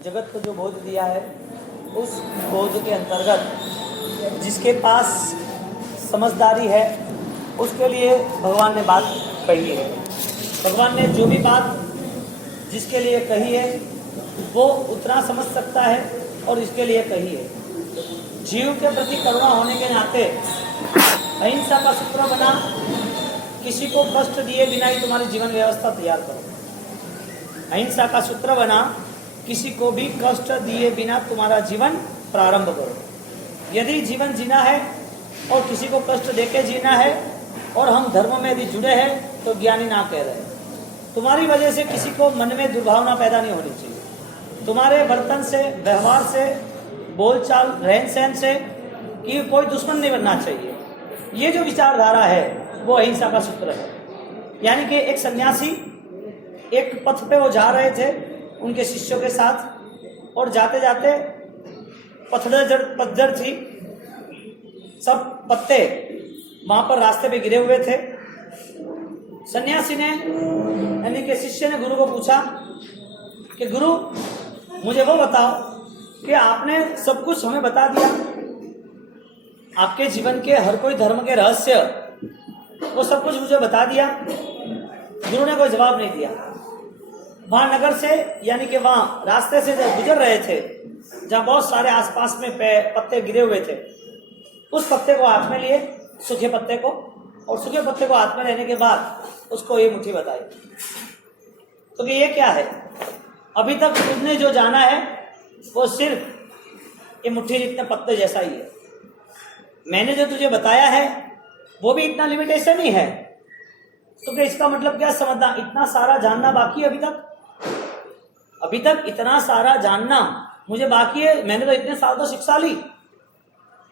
जगत को जो बोध दिया है उस बोध के अंतर्गत जिसके पास समझदारी है उसके लिए भगवान ने बात कही है। भगवान ने जो भी बात जिसके लिए कही है वो उतना समझ सकता है और इसके लिए कही है। जीव के प्रति करुणा होने के नाते अहिंसा का सूत्र बना, किसी को कष्ट दिए बिना ही तुम्हारी जीवन व्यवस्था तैयार करो। अहिंसा का सूत्र बना, किसी को भी कष्ट दिए बिना तुम्हारा जीवन प्रारंभ करो। यदि जीवन जीना है और किसी को कष्ट देके जीना है और हम धर्म में यदि जुड़े हैं तो ज्ञानी ना कह रहे। तुम्हारी वजह से किसी को मन में दुर्भावना पैदा नहीं होनी चाहिए। तुम्हारे बर्तन से, व्यवहार से, बोलचाल, रहन सहन से कि कोई दुश्मन नहीं बनना चाहिए। ये जो विचारधारा है वो अहिंसा का सूत्र है। यानी कि एक सन्यासी एक पथ पे वो जा रहे थे उनके शिष्यों के साथ, और जाते जाते पतझड़ थी, सब पत्ते वहां पर रास्ते पे गिरे हुए थे। सन्यासी ने यानी कि शिष्य ने गुरु को पूछा कि गुरु मुझे वो बताओ कि आपने सब कुछ हमें बता दिया, आपके जीवन के हर कोई धर्म के रहस्य वो सब कुछ मुझे बता दिया। गुरु ने कोई जवाब नहीं दिया। वहां नगर से यानी कि वहां रास्ते से जब गुजर रहे थे, जहाँ बहुत सारे आसपास में पत्ते गिरे हुए थे, उस पत्ते को हाथ में लिए, सूखे पत्ते को, और सूखे पत्ते को हाथ में लेने के बाद उसको ये मुट्ठी बताई। तो कि ये क्या है? अभी तक तुमने जो जाना है वो सिर्फ ये मुट्ठी जितने पत्ते जैसा ही है। मैंने जो तुझे बताया है वो भी इतना लिमिटेशन ही है। तो कि इसका मतलब क्या समझना? इतना सारा जानना बाकी है अभी तक इतना सारा जानना मुझे बाकी है। मैंने तो इतने साल तो शिक्षा ली,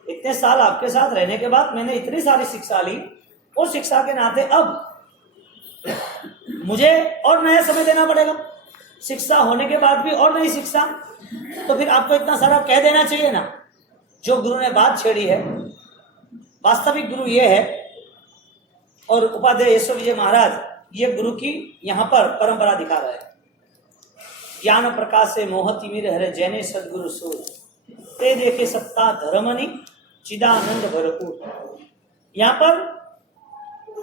इतने साल आपके साथ रहने के बाद मैंने इतनी सारी शिक्षा ली, और शिक्षा के नाते अब मुझे और नया समय देना पड़ेगा। शिक्षा होने के बाद भी और नई शिक्षा, तो फिर आपको इतना सारा कह देना चाहिए ना। जो गुरु ने बात छेड़ी है, वास्तविक गुरु ये है, और उपाध्याय यशो विजय महाराज ये गुरु की यहाँ पर परंपरा दिखा रहे हैं। ज्ञान प्रकाश से मोहति मिर हरे जैने सदगुरु सूर, ते देखे सत्ता धर्मनि चिदानंद भरपूर। यहाँ पर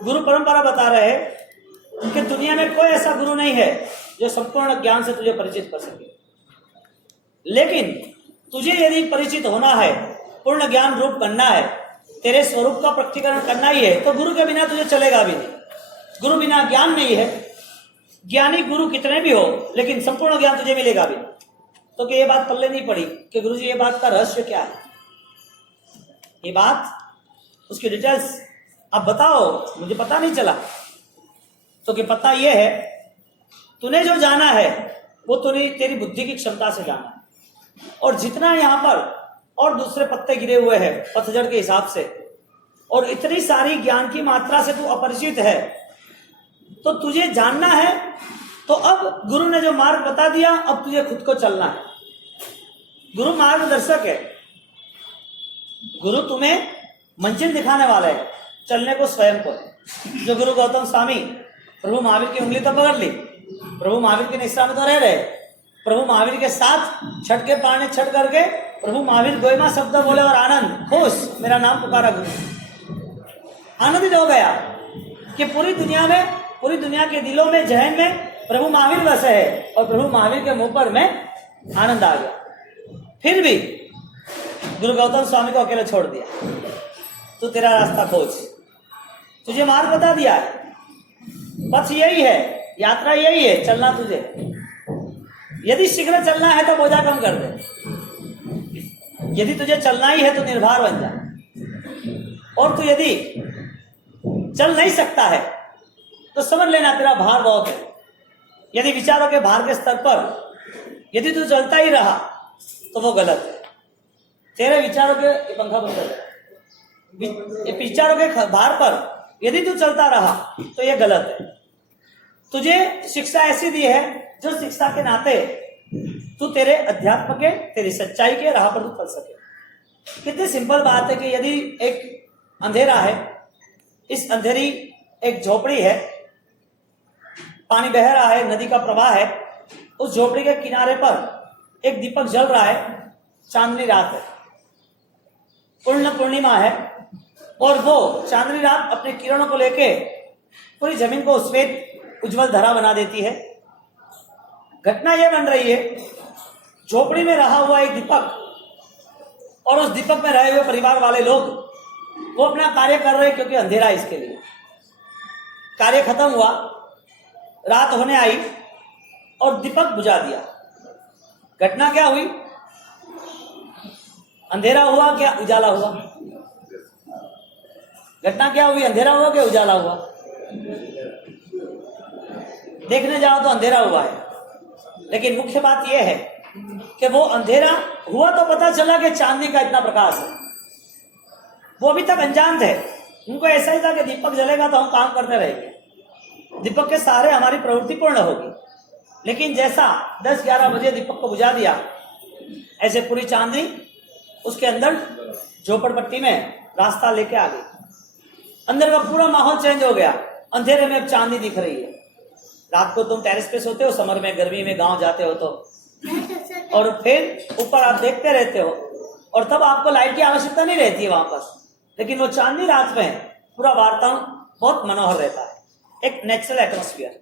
गुरु परंपरा बता रहे हैं कि दुनिया में कोई ऐसा गुरु नहीं है जो संपूर्ण ज्ञान से तुझे परिचित कर सके। लेकिन तुझे यदि परिचित होना है, पूर्ण ज्ञान रूप बनना है, तेरे स्वरूप का प्रकटीकरण करना ही है, तो गुरु के बिना तुझे चलेगा भी नहीं। गुरु बिना ज्ञान नहीं है। ज्ञानी गुरु कितने भी हो लेकिन संपूर्ण ज्ञान तुझे मिलेगा भी। तो कि ये बात पल्ले नहीं पड़ी कि गुरु जी ये बात का रहस्य क्या है, ये बात उसकी डिटेल्स अब बताओ, मुझे पता नहीं चला। तो कि पता ये है, तूने जो जाना है वो तूने तेरी बुद्धि की क्षमता से जाना है। और जितना यहाँ पर और दूसरे पत्ते गिरे हुए हैं पतझड़ के हिसाब से, और इतनी सारी ज्ञान की मात्रा से तू अपरिचित है, तो तुझे जानना है। तो अब गुरु ने जो मार्ग बता दिया, अब तुझे खुद को चलना है। गुरु मार्गदर्शक है। गुरु तुम्हें मंजिल दिखाने वाला है, चलने को स्वयं को है। जो गुरु गौतम स्वामी प्रभु महावीर की उंगली तो पकड़ ली, प्रभु महावीर के निष्ठा में तो रह रहे, प्रभु महावीर के साथ छठ के पानी छठ करके प्रभु महावीर गोयमा शब्द बोले और आनंद खुश मेरा नाम पुकारा गुरु। आनंदित हो गया कि पूरी दुनिया के दिलों में, जहन में प्रभु महावीर बसे है, और प्रभु महावीर के मुंह पर में आनंद आ गया। फिर भी गुरु गौतम स्वामी को अकेले छोड़ दिया। तू तेरा रास्ता खोज, तुझे मार्ग बता दिया है, पथ यही है, यात्रा यही है, चलना तुझे। यदि शीघ्र चलना है तो बोझा कम कर दे। यदि तुझे चलना ही है तो निर्भर बन जा। और तू यदि चल नहीं सकता है तो समझ लेना तेरा भार बहुत है। यदि विचारों के भार के स्तर पर यदि तू चलता ही रहा तो वो गलत है। तेरे विचारों के पंखा बंद कर, विचारों के भार पर यदि तू चलता रहा तो ये गलत है। तुझे शिक्षा ऐसी दी है जो शिक्षा के नाते तू तेरे अध्यात्म के, तेरी सच्चाई के राह पर तू चल सके। कितनी सिंपल बात है कि यदि एक अंधेरा है, इस अंधेरी एक झोपड़ी है, पानी बह रहा है, नदी का प्रवाह है, उस झोपड़ी के किनारे पर एक दीपक जल रहा है, चांदनी रात है, पूर्णिमा है, और वो चांदनी रात अपने किरणों को लेके पूरी जमीन को श्वेत उज्जवल धरा बना देती है। घटना यह बन रही है, झोपड़ी में रहा हुआ एक दीपक और उस दीपक में रहे हुए परिवार वाले लोग वो अपना कार्य कर रहे हैं, क्योंकि अंधेरा है इसके लिए। कार्य खत्म हुआ, रात होने आई और दीपक बुझा दिया। घटना क्या हुई? अंधेरा हुआ क्या उजाला हुआ? घटना क्या हुई? अंधेरा हुआ क्या उजाला हुआ? देखने जाओ तो अंधेरा हुआ है, लेकिन मुख्य बात यह है कि वो अंधेरा हुआ तो पता चला कि चांदनी का इतना प्रकाश है। वो अभी तक अनजान थे, उनको ऐसा ही था कि दीपक जलेगा तो हम काम करते रहेंगे, दीपक के सहारे हमारी प्रवृत्ति पूर्ण होगी। लेकिन जैसा 10-11 बजे दीपक को बुझा दिया, ऐसे पूरी चांदनी उसके अंदर झोपड़पट्टी में रास्ता लेके आ गई। अंदर का पूरा माहौल चेंज हो गया, अंधेरे में अब चांदनी दिख रही है। रात को तुम टेरेस पे सोते हो, समर में गर्मी में गांव जाते हो तो, और फिर ऊपर आप देखते रहते हो, और तब आपको लाइट की आवश्यकता नहीं रहती है वहां पर। लेकिन वो चांदनी रात में पूरा वातावरण बहुत मनोहर रहता है, एक नेचुरल एटमॉस्फेयर,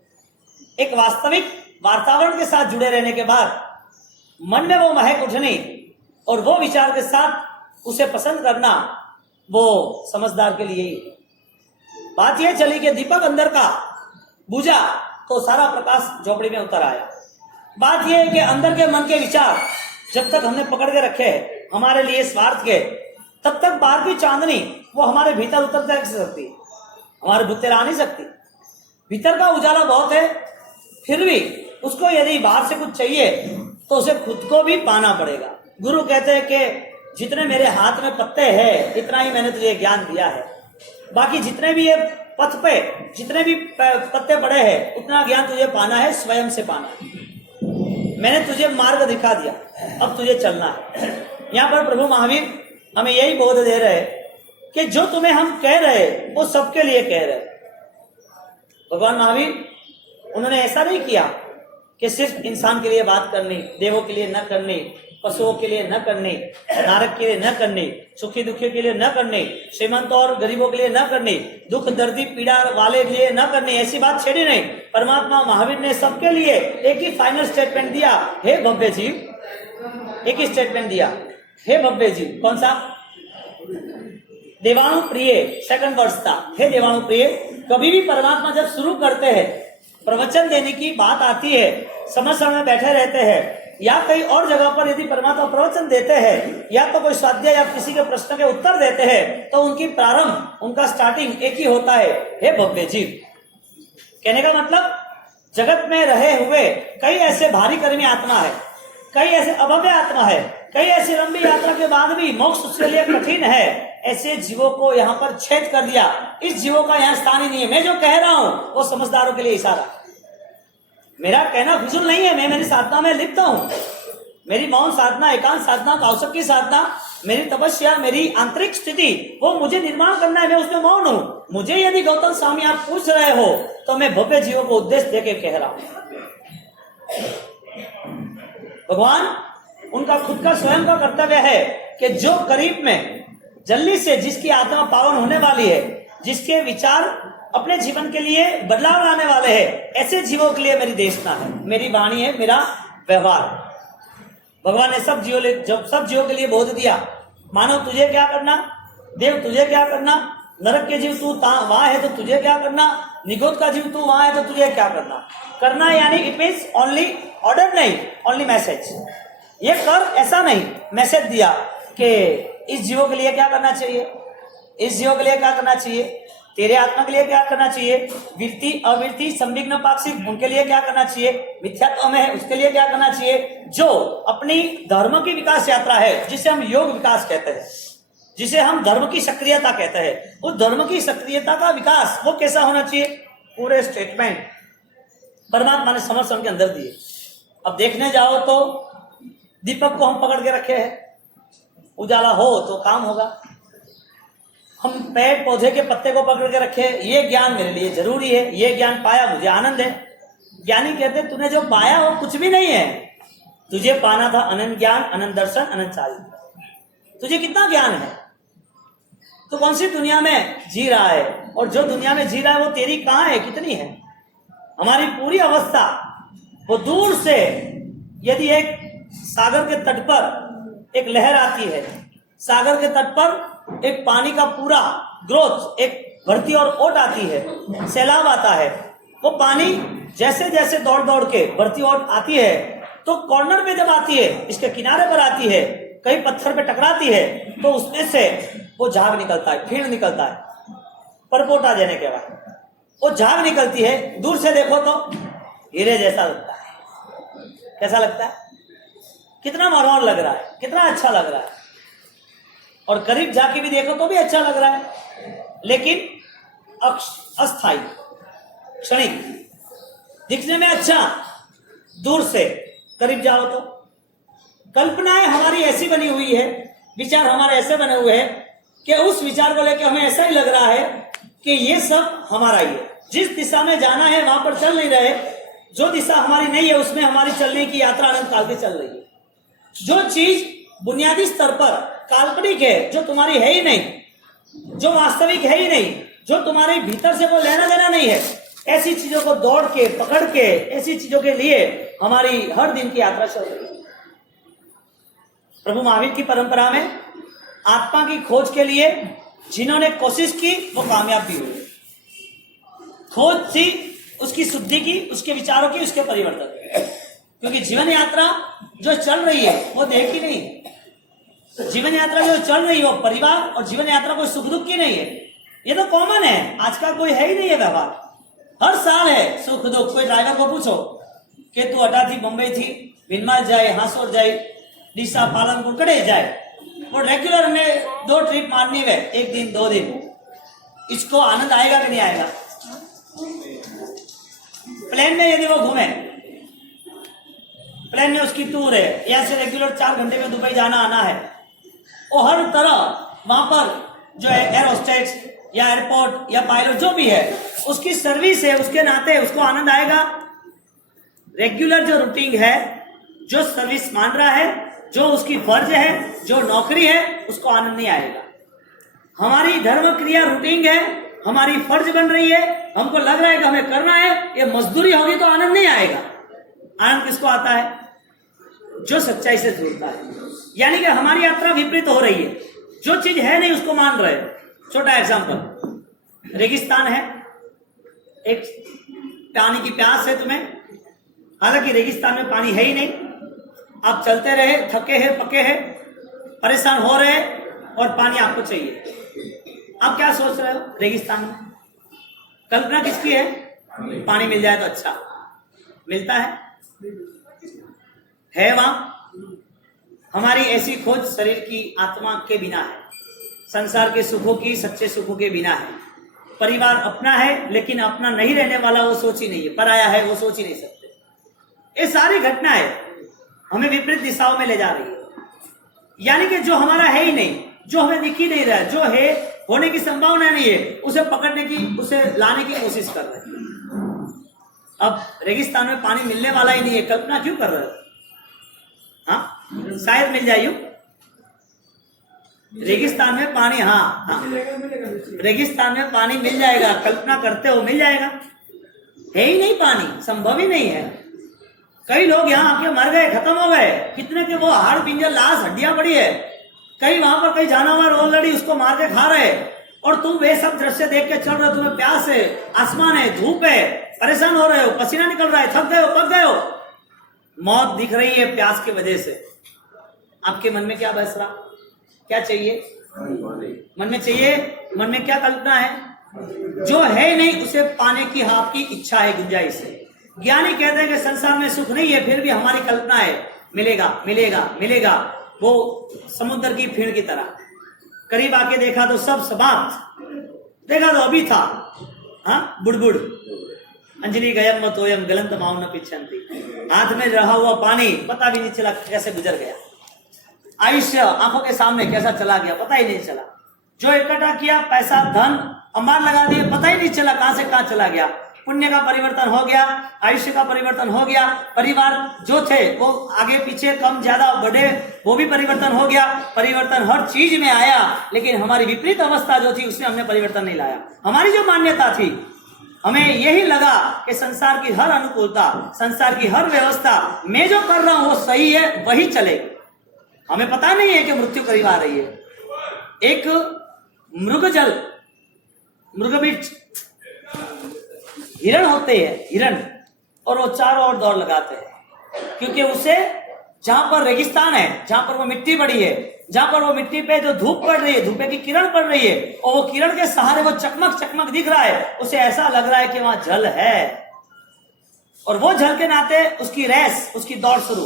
एक वास्तविक वातावरण के साथ जुड़े रहने के बाद मन में वो महक उठनी और वो विचार के साथ उसे पसंद करना, वो समझदार के लिए ही। बात यह चली कि दीपक अंदर का बुझा तो सारा प्रकाश झोपड़ी में उतर आया। बात यह है कि अंदर के मन के विचार जब तक हमने पकड़ के रखे हमारे लिए स्वार्थ के, तब तक बाहर की चांदनी वो हमारे भीतर उतर रख सकती, हमारे भीतर आ नहीं सकती। भीतर का उजाला बहुत है, फिर भी उसको यदि बाहर से कुछ चाहिए तो उसे खुद को भी पाना पड़ेगा। गुरु कहते हैं कि जितने मेरे हाथ में पत्ते हैं इतना ही मैंने तुझे ज्ञान दिया है, बाकी जितने भी ये पथ पे जितने भी पत्ते पड़े हैं उतना ज्ञान तुझे पाना है, स्वयं से पाना है। मैंने तुझे मार्ग दिखा दिया, अब तुझे चलना है। यहाँ पर प्रभु महावीर हमें यही बोध दे रहे कि जो तुम्हें हम कह रहे वो सबके लिए कह रहे। भगवान महावीर उन्होंने ऐसा नहीं किया कि सिर्फ इंसान के लिए बात करनी, देवों के लिए न करनी, पशुओं के लिए न करनी, नारक के लिए न करनी, सुखी दुखी के लिए न करनी, श्रीमंत और गरीबों के लिए न करनी, दुख दर्दी पीड़ा वाले के लिए न करनी, ऐसी बात छेड़ी नहीं। परमात्मा महावीर ने सबके लिए एक ही फाइनल स्टेटमेंट दिया, हे भव्य जीव। एक ही स्टेटमेंट दिया, हे भव्य जीव। कौन सा? देवाणु प्रिय, सेकंड वर्ष था, हे देवाणु प्रिय। कभी भी परमात्मा जब शुरू करते हैं, प्रवचन देने की बात आती है, समस्या में बैठे रहते हैं, या कहीं और जगह पर यदि परमात्मा प्रवचन देते हैं, या तो कोई स्वाध्याय या किसी के प्रश्न के उत्तर देते हैं, तो उनकी प्रारंभ, उनका स्टार्टिंग एक ही होता है, हे भव्य जीव। कहने का मतलब जगत में रहे हुए कई ऐसे भारी कर्मी आत्मा है, कई ऐसे अभव्य आत्मा है, कई ऐसी लंबी यात्रा के बाद भी मोक्ष उसके लिए कठिन है, ऐसे जीवों को यहाँ पर छेद कर दिया। इस जीवों का यहाँ स्थान ही नहीं है। मैं जो कह रहा हूं वो समझदारों के लिए इशारा, मेरा कहना फिजूल नहीं है। मैं मेरी साधना में लिप्त हूं, मेरी मौन साधना, एकांत साधना, कौशक की साधना, मेरी तपस्या, मेरी आंतरिक स्थिति, वो मुझे निर्माण करना है, मैं उसमें मौन हूं। मुझे यदि गौतम स्वामी आप पूछ रहे हो तो मैं भव्य जीवों को उद्देश्य देके कह रहा हूं। भगवान उनका खुद का स्वयं का कर्तव्य है कि जो करीब में जल्दी से जिसकी आत्मा पावन होने वाली है, जिसके विचार अपने जीवन के लिए बदलाव लाने वाले हैं, ऐसे जीवों के लिए मेरी देशना है, मेरी वाणी है, मेरा व्यवहार। भगवान ने सब जीवों के लिए बोध दिया। मानव तुझे क्या करना, देव तुझे क्या करना, नरक के जीव तू वहां है तो तुझे क्या करना, निगोद का जीव तू वहां है तो तुझे क्या करना यानी इट मीन्स ओनली ऑर्डर नहीं, ओनली मैसेज। ये कर ऐसा नहीं, मैसेज दिया कि इस जीवों के लिए क्या करना चाहिए, इस जीवों के लिए क्या करना चाहिए, तेरे आत्मा के लिए क्या करना चाहिए, वृत्ति अवृत्ति संविघ्न पाक्षिक उनके लिए क्या करना चाहिए, मिथ्यात्व में है उसके लिए क्या करना चाहिए। जो अपनी धर्म की विकास यात्रा है, जिसे हम योग विकास कहते हैं, जिसे हम धर्म की सक्रियता कहते हैं, उस धर्म की सक्रियता का विकास वो कैसा होना चाहिए, पूरे स्टेटमेंट परमात्मा ने समर्पण के अंदर दिए। अब देखने जाओ तो दीपक को हम पकड़ के रखे हैं, उजाला हो तो काम होगा। हम पेड़ पौधे के पत्ते को पकड़ के रखे, ये ज्ञान मेरे लिए जरूरी है, ये ज्ञान पाया मुझे आनंद है। ज्ञानी कहते तूने जो पाया वो कुछ भी नहीं है, तुझे पाना था अनंत ज्ञान, अनंत दर्शन, अनंत चारित्र। तुझे कितना ज्ञान है, तो कौन सी दुनिया में जी रहा है, और जो दुनिया में जी रहा है वो तेरी कहाँ है, कितनी है। हमारी पूरी अवस्था वो दूर से, यदि एक सागर के तट पर एक लहर आती है, सागर के तट पर एक पानी का पूरा ग्रोथ, एक भरती और ओट आती है, सैलाब आता है, वो पानी जैसे जैसे दौड़ दौड़ के भरती ओट आती है, तो कॉर्नर पे जब आती है, इसके किनारे पर आती है, कहीं पत्थर पे टकराती है, तो उसमें से वो झाग निकलता है, फीण निकलता है। परपोटा देने के बाद वो झाग निकलती है, दूर से देखो तो हीरे जैसा लगता है। कैसा लगता है, कितना मनोहर लग रहा है, कितना अच्छा लग रहा है, और करीब जाके भी देखो तो भी अच्छा लग रहा है, लेकिन अस्थाई, क्षणिक, दिखने में अच्छा, दूर से करीब जाओ तो। कल्पनाएं हमारी ऐसी बनी हुई है, विचार हमारे ऐसे बने हुए हैं कि उस विचार को लेकर हमें ऐसा ही लग रहा है कि ये सब हमारा ही है। जिस दिशा में जाना है वहां पर चल नहीं रहे, जो दिशा हमारी नहीं है उसमें हमारी चलने की यात्रा अनंत काल की चल रही है। जो चीज बुनियादी स्तर पर काल्पनिक है, जो तुम्हारी है ही नहीं, जो वास्तविक है ही नहीं, जो तुम्हारे भीतर से वो लेना देना नहीं है, ऐसी चीजों को दौड़ के पकड़ के, ऐसी चीजों के लिए हमारी हर दिन की यात्रा चल रही है। प्रभु महावीर की परंपरा में आत्मा की खोज के लिए जिन्होंने कोशिश की वो कामयाब भी हुए। खोज थी उसकी शुद्धि की, उसके विचारों की, उसके परिवर्तन की। क्योंकि जीवन यात्रा जो चल रही है वो देह की नहीं है। जीवन यात्रा जो चल रही है वो परिवार और जीवन यात्रा कोई सुख दुख की नहीं है। ये तो कॉमन है, आज का कोई है ही नहीं है व्यवहार, हर साल है सुख दुख। कोई ड्राइवर को पूछो कि तू अटा थी बम्बई थी, भिनमाल जाए, हांसोर जाए, डीसा, पालनपुर, कड़े जाए, वो रेगुलर में 2 ट्रिप मारनी है, 1 दिन 2 दिन, इसको आनंद आएगा कि नहीं आएगा। प्लेन में यदि वो घूमे, प्लेन में उसकी टूर है, यहाँ से रेगुलर 4 घंटे में दुबई जाना आना है, वो हर तरह वहां पर जो है एयर होस्टेस या एयरपोर्ट या पायलट जो भी है उसकी सर्विस है, उसके नाते उसको आनंद आएगा। रेगुलर जो रूटीन है, जो सर्विस मान रहा है, जो उसकी फर्ज है, जो नौकरी है, उसको आनंद नहीं आएगा। हमारी धर्म क्रिया रूटीन है, हमारी फर्ज बन रही है, हमको लग रहा है कि हमें करना है, ये मजदूरी होगी तो आनंद नहीं आएगा। आनंद किसको आता है, जो सच्चाई से जुड़ता है। यानी कि हमारी यात्रा विपरीत हो रही है, जो चीज है नहीं उसको मान रहे। छोटा एग्जांपल, रेगिस्तान है, एक पानी की प्यास है तुम्हें, हालांकि रेगिस्तान में पानी है ही नहीं, आप चलते रहे, थके हैं, पके हैं, परेशान हो रहे हैं और पानी आपको चाहिए। आप क्या सोच रहे हो, रेगिस्तान में कल्पना किसकी है, पानी मिल जाए तो अच्छा। मिलता है वहां। हमारी ऐसी खोज शरीर की, आत्मा के बिना है, संसार के सुखों की, सच्चे सुखों के बिना है। परिवार अपना है लेकिन अपना नहीं रहने वाला वो सोच ही नहीं है, पराया है वो सोच ही नहीं सकते। ये सारी घटनाएं हमें विपरीत दिशाओं में ले जा रही है। यानी कि जो हमारा है ही नहीं, जो हमें दिख ही नहीं रहा है, जो है होने की संभावना नहीं है, उसे पकड़ने की, उसे लाने की कोशिश कर रहे हैं। अब रेगिस्तान में पानी मिलने वाला ही नहीं है, कल्पना क्यों कर रहे हो? हाँ, शायद मिल जाए। रेगिस्तान में पानी, हाँ, रेगिस्तान में पानी मिल जाएगा, कल्पना करते हो मिल जाएगा। है ही नहीं पानी, संभव ही नहीं है। कई लोग यहाँ आके मर गए, खत्म हो गए, कितने के वो हाड़ पिंजर, लाश, हड्डियां पड़ी है। कई वहां पर कई जानवर ऑलरेडी उसको मार के खा रहे, और तुम वे सब दृश्य देख के चल रहे हो। तुम्हें प्यास है, आसमान है, धूप है, परेशान हो रहे हो, पसीना निकल रहा है, थक गए हो, पक गए हो, मौत दिख रही है प्यास की वजह से। आपके मन में क्या बस रहा, क्या चाहिए? मन में चाहिए, मन में क्या कल्पना है? जो है नहीं उसे पाने की आपकी इच्छा है, गुंजाइश है। ज्ञानी कहते हैं कि संसार में सुख नहीं है, फिर भी हमारी कल्पना है मिलेगा मिलेगा मिलेगा। वो समुद्र की फीण की तरह, करीब आके देखा तो सब समाप्त, देखा तो अभी था, हाँ, बुड़बुड़ अंजलि गयम मतोयम गलंत माऊ न पिछंती। हाथ में रहा हुआ पानी पता भी नहीं चला कैसे गुजर गया। आयुष्य आंखों के सामने कैसा चला गया, पता ही नहीं चला। जो इकट्ठा किया पैसा, धन, अम्बार लगा दिए, पता ही नहीं चला कहां से कहां चला गया। पुण्य का परिवर्तन हो गया, आयुष्य का परिवर्तन हो गया, परिवार जो थे वो आगे पीछे कम ज्यादा बढ़े वो भी परिवर्तन हो गया, परिवर्तन हर चीज में आया, लेकिन हमारी विपरीत अवस्था जो थी उसमें हमने परिवर्तन नहीं लाया। हमारी जो मान्यता थी, हमें यही लगा कि संसार की हर अनुकूलता, संसार की हर व्यवस्था मैं जो कर रहा हूं वो सही है, वही चले। हमें पता नहीं है कि मृत्यु करीब आ रही है। एक मृगबीज हिरण होते हैं, हिरण, और वो चारों ओर दौड़ लगाते हैं, क्योंकि उसे जहां पर रेगिस्तान है, जहां पर वो मिट्टी पड़ी है, जहां पर वो मिट्टी पे जो धूप पड़ रही है, धूप की किरण पड़ रही है, और वो किरण के सहारे वो चकमक चकमक दिख रहा है, उसे ऐसा लग रहा है कि वहां जल है, और वो जल के नाते उसकी रेस, उसकी दौड़ शुरू,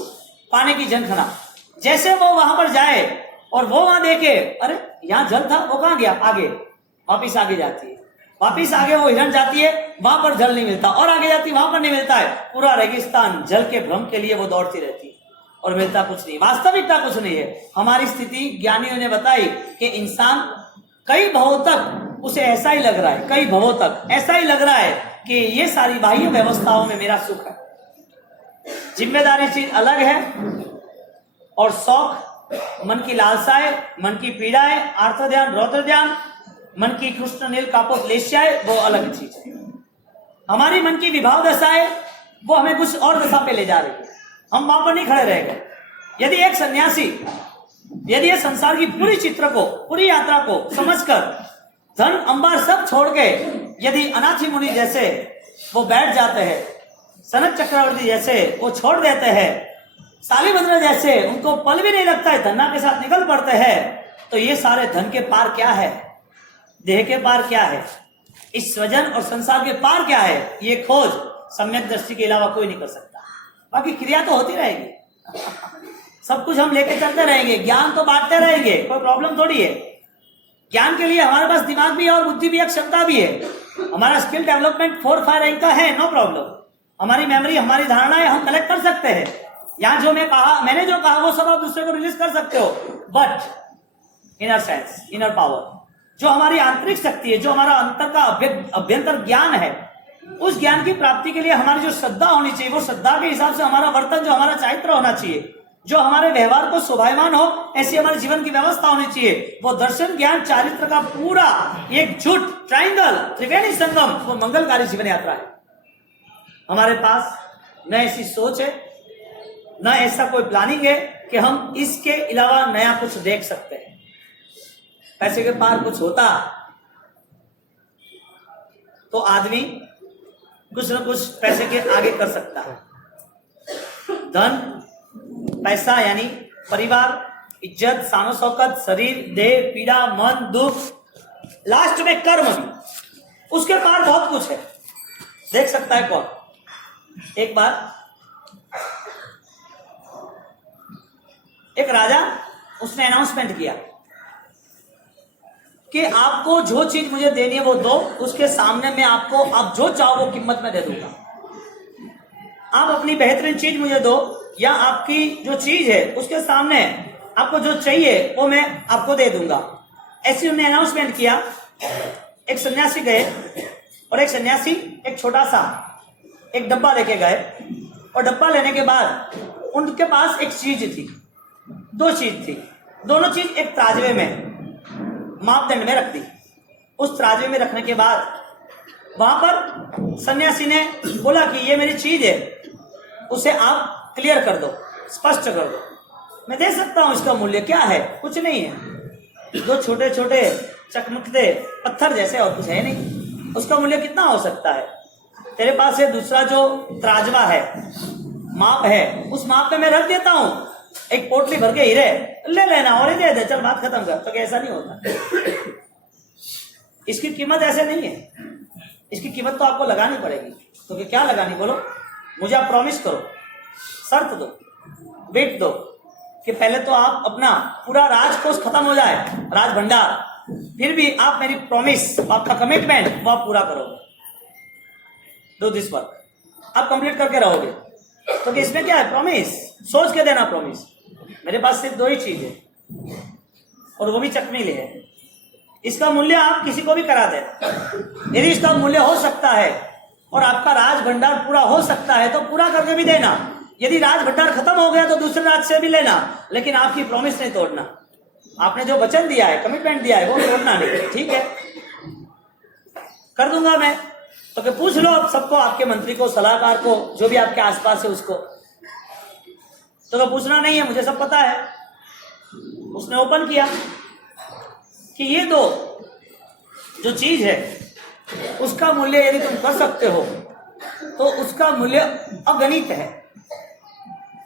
पानी की झनखना। जैसे वो वहां पर जाए और वो वहां देखे, अरे यहां जल था, वो कहां गया, आगे वापिस आगे जाती है, वापिस आगे वो हिरण जाती है, वहां पर जल नहीं मिलता, और आगे जाती है, वहां पर नहीं मिलता है, पूरा रेगिस्तान जल के भ्रम के लिए वो दौड़ती रहती है और मिलता कुछ नहीं, वास्तविकता कुछ नहीं है। हमारी स्थिति ज्ञानियों ने बताई कि इंसान कई भवों तक उसे ऐसा ही लग रहा है, कई भवों तक ऐसा ही लग रहा है कि ये सारी बाह्य व्यवस्थाओं में मेरा सुख है। जिम्मेदारी चीज अलग है, और शौक, मन की लालसाएं, मन की पीड़ाएं, आर्थ ध्यान, रौद्र ध्यान, मन की कृष्ण नील कापोत लेश्याएं, वो अलग चीज है। हमारी मन की विभाव दशाएं वो हमें कुछ और दशा पे ले जा रही है, हम वहां पर नहीं खड़े रह गए। यदि एक सन्यासी, यदि ये संसार की पूरी चित्र को, पूरी यात्रा को समझकर धन अंबार सब छोड़ के यदि अनाथी मुनि जैसे वो बैठ जाते हैं, सनत चक्रवर्ती जैसे वो छोड़ देते हैं, शालिभद्र जैसे उनको पल भी नहीं लगता है, धन्ना के साथ निकल पड़ते हैं, तो ये सारे धन के पार क्या है, देह के पार क्या है, इस स्वजन और संसार के पार क्या है, ये खोज सम्यक दृष्टि के अलावा कोई नहीं कर सकता। बाकी क्रिया तो होती रहेगी, सब कुछ हम लेके चलते रहेंगे, ज्ञान तो बांटते रहेंगे, कोई प्रॉब्लम थोड़ी है। ज्ञान के लिए हमारे पास दिमाग भी है और बुद्धि भी है, क्षमता भी है, हमारा स्किल डेवलपमेंट 4-5 रैंक का है, नो प्रॉब्लम। हमारी मेमोरी, हमारी धारणाएं हम कलेक्ट कर सकते हैं। यहाँ जो मैंने जो कहा वो सब आप दूसरे को रिलीज कर सकते हो, but inner sense, inner power, जो हमारी आंतरिक शक्ति है, जो हमारा अंतर का अभ्यंतर ज्ञान है, उस ज्ञान की प्राप्ति के लिए हमारी जो श्रद्धा होनी चाहिए, वो श्रद्धा के हिसाब से हमारा वर्तन, जो हमारा चारित्र होना चाहिए, जो हमारे व्यवहार को शोभायमान हो, ऐसी हमारे जीवन की व्यवस्था होनी चाहिए। वो दर्शन, ज्ञान, चारित्र का पूरा एक जुट, ट्राइंगल, त्रिवेणी संगम, वो मंगलकारी जीवन यात्रा है। हमारे पास न ऐसी सोच है, न ऐसा कोई प्लानिंग है कि हम इसके अलावा नया कुछ देख सकते हैं। पैसे के पार कुछ होता तो आदमी कुछ न कुछ पैसे के आगे कर सकता है। धन, पैसा यानी परिवार, इज्जत, शान शौकत, शरीर, देह, पीड़ा, मन, दुख, लास्ट में कर्म भी, उसके पार बहुत कुछ है, देख सकता है कौन। एक बार एक राजा, उसने अनाउंसमेंट किया कि आपको जो चीज मुझे देनी है वो दो, उसके सामने मैं आपको, आप जो चाहो वो कीमत में दे दूंगा। आप अपनी बेहतरीन चीज मुझे दो, या आपकी जो चीज है उसके सामने आपको जो चाहिए वो मैं आपको दे दूंगा। ऐसे उन्होंने अनाउंसमेंट किया। एक सन्यासी गए, और एक सन्यासी एक छोटा सा एक डब्बा लेके गए, और डब्बा लेने के बाद उनके पास एक चीज थी, दो चीज थी, दोनों चीज एक तराजवे में, मापदंड में रख दी। उस तराजवे में रखने के बाद वहां पर सन्यासी ने बोला कि ये मेरी चीज है, उसे आप क्लियर कर दो, स्पष्ट कर दो, मैं दे सकता हूं, इसका मूल्य क्या है, कुछ नहीं है, दो छोटे छोटे चकमकते पत्थर जैसे, और कुछ है नहीं, उसका मूल्य कितना हो सकता है। तेरे पास है दूसरा जो तराजवा है, माप है, उस माप में मैं रख देता हूं, एक पोटली भर के हीरे ले लेना और ही दे दे, चल बात खत्म कर। तो क्या ऐसा नहीं होता? इसकी कीमत ऐसे नहीं है, इसकी कीमत तो आपको लगानी पड़ेगी। तो क्या लगानी, बोलो, मुझे आप प्रॉमिस करो, शर्त दो, वेट दो कि पहले तो आप अपना पूरा राजकोष खत्म हो जाए, राज भंडार, फिर भी आप मेरी प्रॉमिस, आपका कमिटमेंट वो आप पूरा करोगे। डू दिस वर्क, आप कंप्लीट करके रहोगे। तो इसमें क्या है, प्रॉमिस, सोच के देना प्रॉमिस। मेरे पास सिर्फ दो ही चीज है, और वो भी चकमीले है, इसका मूल्य आप किसी को भी करा दे, यदि इसका मूल्य हो सकता है और आपका राज भंडार पूरा हो सकता है तो पूरा करके भी देना, यदि राज भंडार खत्म हो गया तो दूसरे राज से भी लेना, लेकिन आपकी प्रॉमिस नहीं तोड़ना। आपने जो वचन दिया है, कमिटमेंट दिया है, वो तोड़ना नहीं। ठीक है, कर दूंगा मैं। तो कि पूछ लो आप सबको, आपके मंत्री को, सलाहकार को, जो भी आपके आसपास है उसको। तो पूछना नहीं है, मुझे सब पता है। उसने ओपन किया कि ये दो जो चीज है उसका मूल्य यदि तुम कर सकते हो तो उसका मूल्य अगणित है,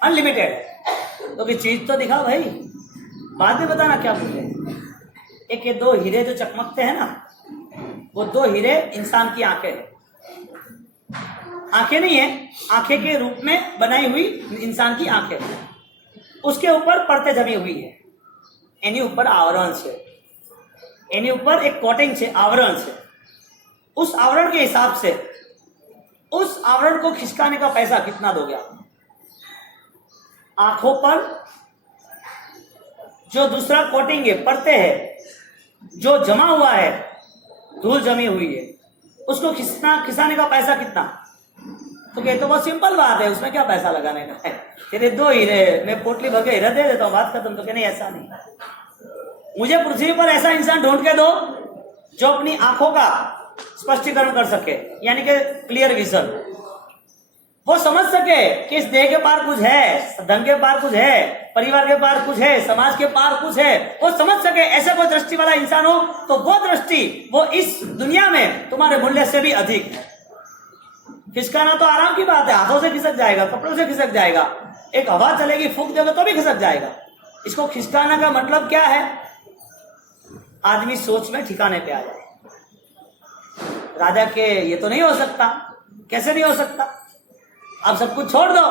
अनलिमिटेड है। तो कि चीज तो दिखा भाई, बाद में बताना क्या मूल्य है। एक ये दो हीरे जो चकमकते हैं ना, वो दो हीरे इंसान की आंखें हैं। आंखें नहीं है, आंखें के रूप में बनाई हुई इंसान की आंखें, उसके ऊपर परतें जमी हुई है, एनी ऊपर आवरण से, एनी ऊपर एक कोटिंग से, आवरण से। उस आवरण के हिसाब से उस आवरण को खिसकाने का पैसा कितना दोगे आप? आंखों पर जो दूसरा कोटिंग है, परते है, जो जमा हुआ है, धूल जमी हुई है, उसको खिसाने का पैसा कितना? तो कहते बहुत सिंपल बात है, उसमें क्या पैसा लगाने का है, तेरे दो हीरे, मैं पोटली भर के हीरा दे देता हूँ, बात खत्म। तो कहने ऐसा नहीं, मुझे पृथ्वी पर ऐसा इंसान ढूंढ के दो जो अपनी आंखों का स्पष्टीकरण कर सके, यानी कि क्लियर विजन, वो समझ सके कि इस देह के पार कुछ है, धन के पार कुछ है, परिवार के पार कुछ है, समाज के पार कुछ है, वो समझ सके। ऐसा कोई दृष्टि वाला इंसान हो तो वो दृष्टि, वो इस दुनिया में तुम्हारे मूल्य से भी अधिक है। खिसकाना तो आराम की बात है, हाथों से खिसक जाएगा, कपड़ों से खिसक जाएगा, एक हवा चलेगी, फूंक देगा तो भी खिसक जाएगा। इसको खिसकाना का मतलब क्या है? आदमी सोच में ठिकाने पे आ जाए। राजा के ये तो नहीं हो सकता। कैसे नहीं हो सकता? आप सब कुछ छोड़ दो,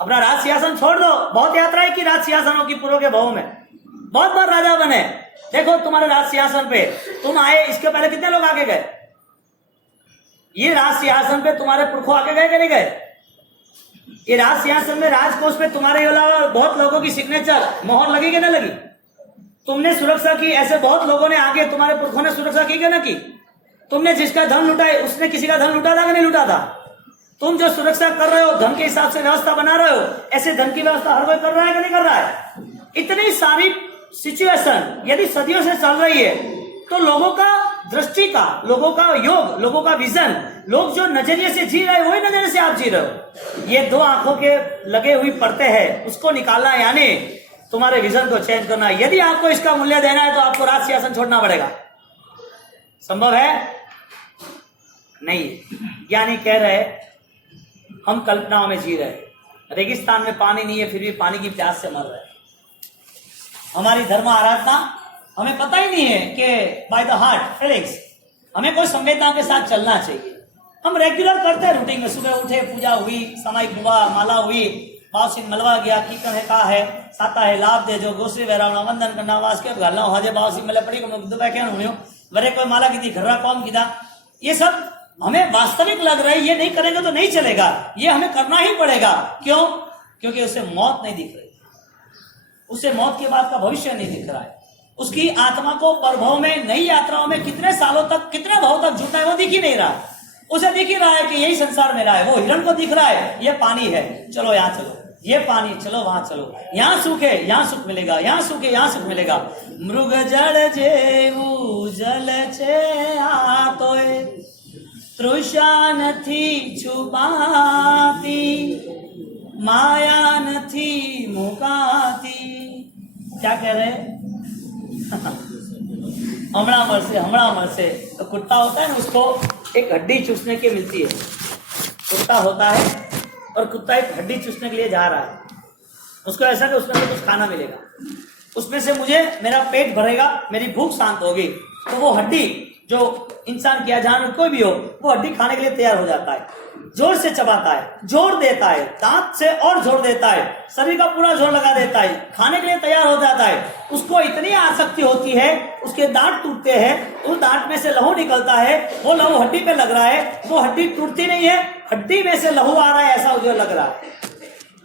अपना राज सिंहासन छोड़ दो। बहुत यात्राएं की राज सिंहासनों की पूर्व के भाव में, बहुत बार राजा बने। देखो तुम्हारे राज सिंहासन पे तुम आए, इसके पहले कितने लोग आगे गए? ये राज सिंहासन पे तुम्हारे पुरखों आगे गए कि नहीं गए? ये राज सिंहासन में, राजकोष पे तुम्हारे अलावा बहुत लोगों की सिग्नेचर, मोहर लगी कि नहीं लगी? तुमने सुरक्षा की, ऐसे बहुत लोगों ने आगे तुम्हारे पुरखों ने सुरक्षा की कि ना की? तुमने जिसका धन लूटा है, उसने किसी का धन लूटा था कि नहीं लूटा था? तुम जो सुरक्षा कर रहे हो, धन के हिसाब से व्यवस्था बना रहे हो, ऐसे धन की व्यवस्था हर कोई कर रहा है कि नहीं कर रहा है? इतनी सारी सिचुएशन यदि सदियों से चल रही है तो लोगों का दृष्टि का, लोगों का योग, लोगों का विजन, लोग जो नजरिए से जी रहे हैं वही नजरिए से आप जी रहे हो। ये दो आंखों के लगे हुई पड़ते हैं, उसको निकालना, यानी तुम्हारे विजन को चेंज करना। यदि आपको इसका मूल्य देना है तो आपको राज सिंहासन छोड़ना पड़ेगा। संभव है? नहीं। यानी कह रहे हम कल्पनाओं में जी रहे, रेगिस्तान में पानी नहीं है फिर भी पानी की प्यास से मर रहे। हमारी धर्म आराधना, हमें पता ही नहीं है कि बाय द हार्ट फीलिंग्स, हमें कोई संवेदना के साथ चलना चाहिए। हम रेगुलर करते हैं रूटीन में, सुबह उठे, पूजा हुई, सामायिक हुआ, माला हुई, भाव सिंह मलवा गया, कीर्तन है, कहा है, साता है, लाभ दे जो, गोश्री वैरावना, वंदन करना, वास के घरना, हजे भाव सिंह मले पड़ी को वरे कोई माला की थी, घर्रा कौन की था। ये सब हमें वास्तविक लग रहा है, ये नहीं करेंगे तो नहीं चलेगा, ये हमें करना ही पड़ेगा। क्यों? क्योंकि उसे मौत नहीं दिख रही, उसे मौत के बाद का भविष्य नहीं दिख रहा है। उसकी आत्मा को परभव में, नई यात्राओं में कितने सालों तक, कितने भाव तक जुटा है वो दिख ही नहीं रहा। उसे दिख ही रहा है कि यही संसार मेरा है। वो हिरण को दिख रहा है ये पानी है, चलो यहाँ चलो, ये पानी, चलो वहां चलो, यहाँ सुख है, यहाँ सुख मिलेगा, यहाँ सुख है, यहाँ सुख मिलेगा। मृग जड़ जेवू जल छे आतोय, तृषा नथी छुपाती, माया नथी मुकाती। क्या कह रहे हैं? हमड़ा मर से। तो कुत्ता होता है ना, उसको एक हड्डी चूसने की मिलती है। कुत्ता होता है और कुत्ता एक हड्डी चूसने के लिए जा रहा है, उसको ऐसा कि उसमें कुछ खाना मिलेगा, उसमें से मुझे मेरा पेट भरेगा, मेरी भूख शांत होगी। तो वो हड्डी, जो इंसान किया जानवर कोई भी हो, वो हड्डी खाने के लिए तैयार हो जाता है, जोर से चबाता है, जोर देता है, दांत से और जोर देता है, शरीर का पूरा जोर लगा देता है, खाने के लिए तैयार हो जाता है। उसको इतनी आसक्ति होती है, उसके दांत टूटते हैं, उस दांत में से लहू निकलता है, वो लहू हड्डी पे लग रहा है, वो हड्डी टूटती नहीं है, हड्डी में से लहू आ रहा है, ऐसा मुझे लग रहा है।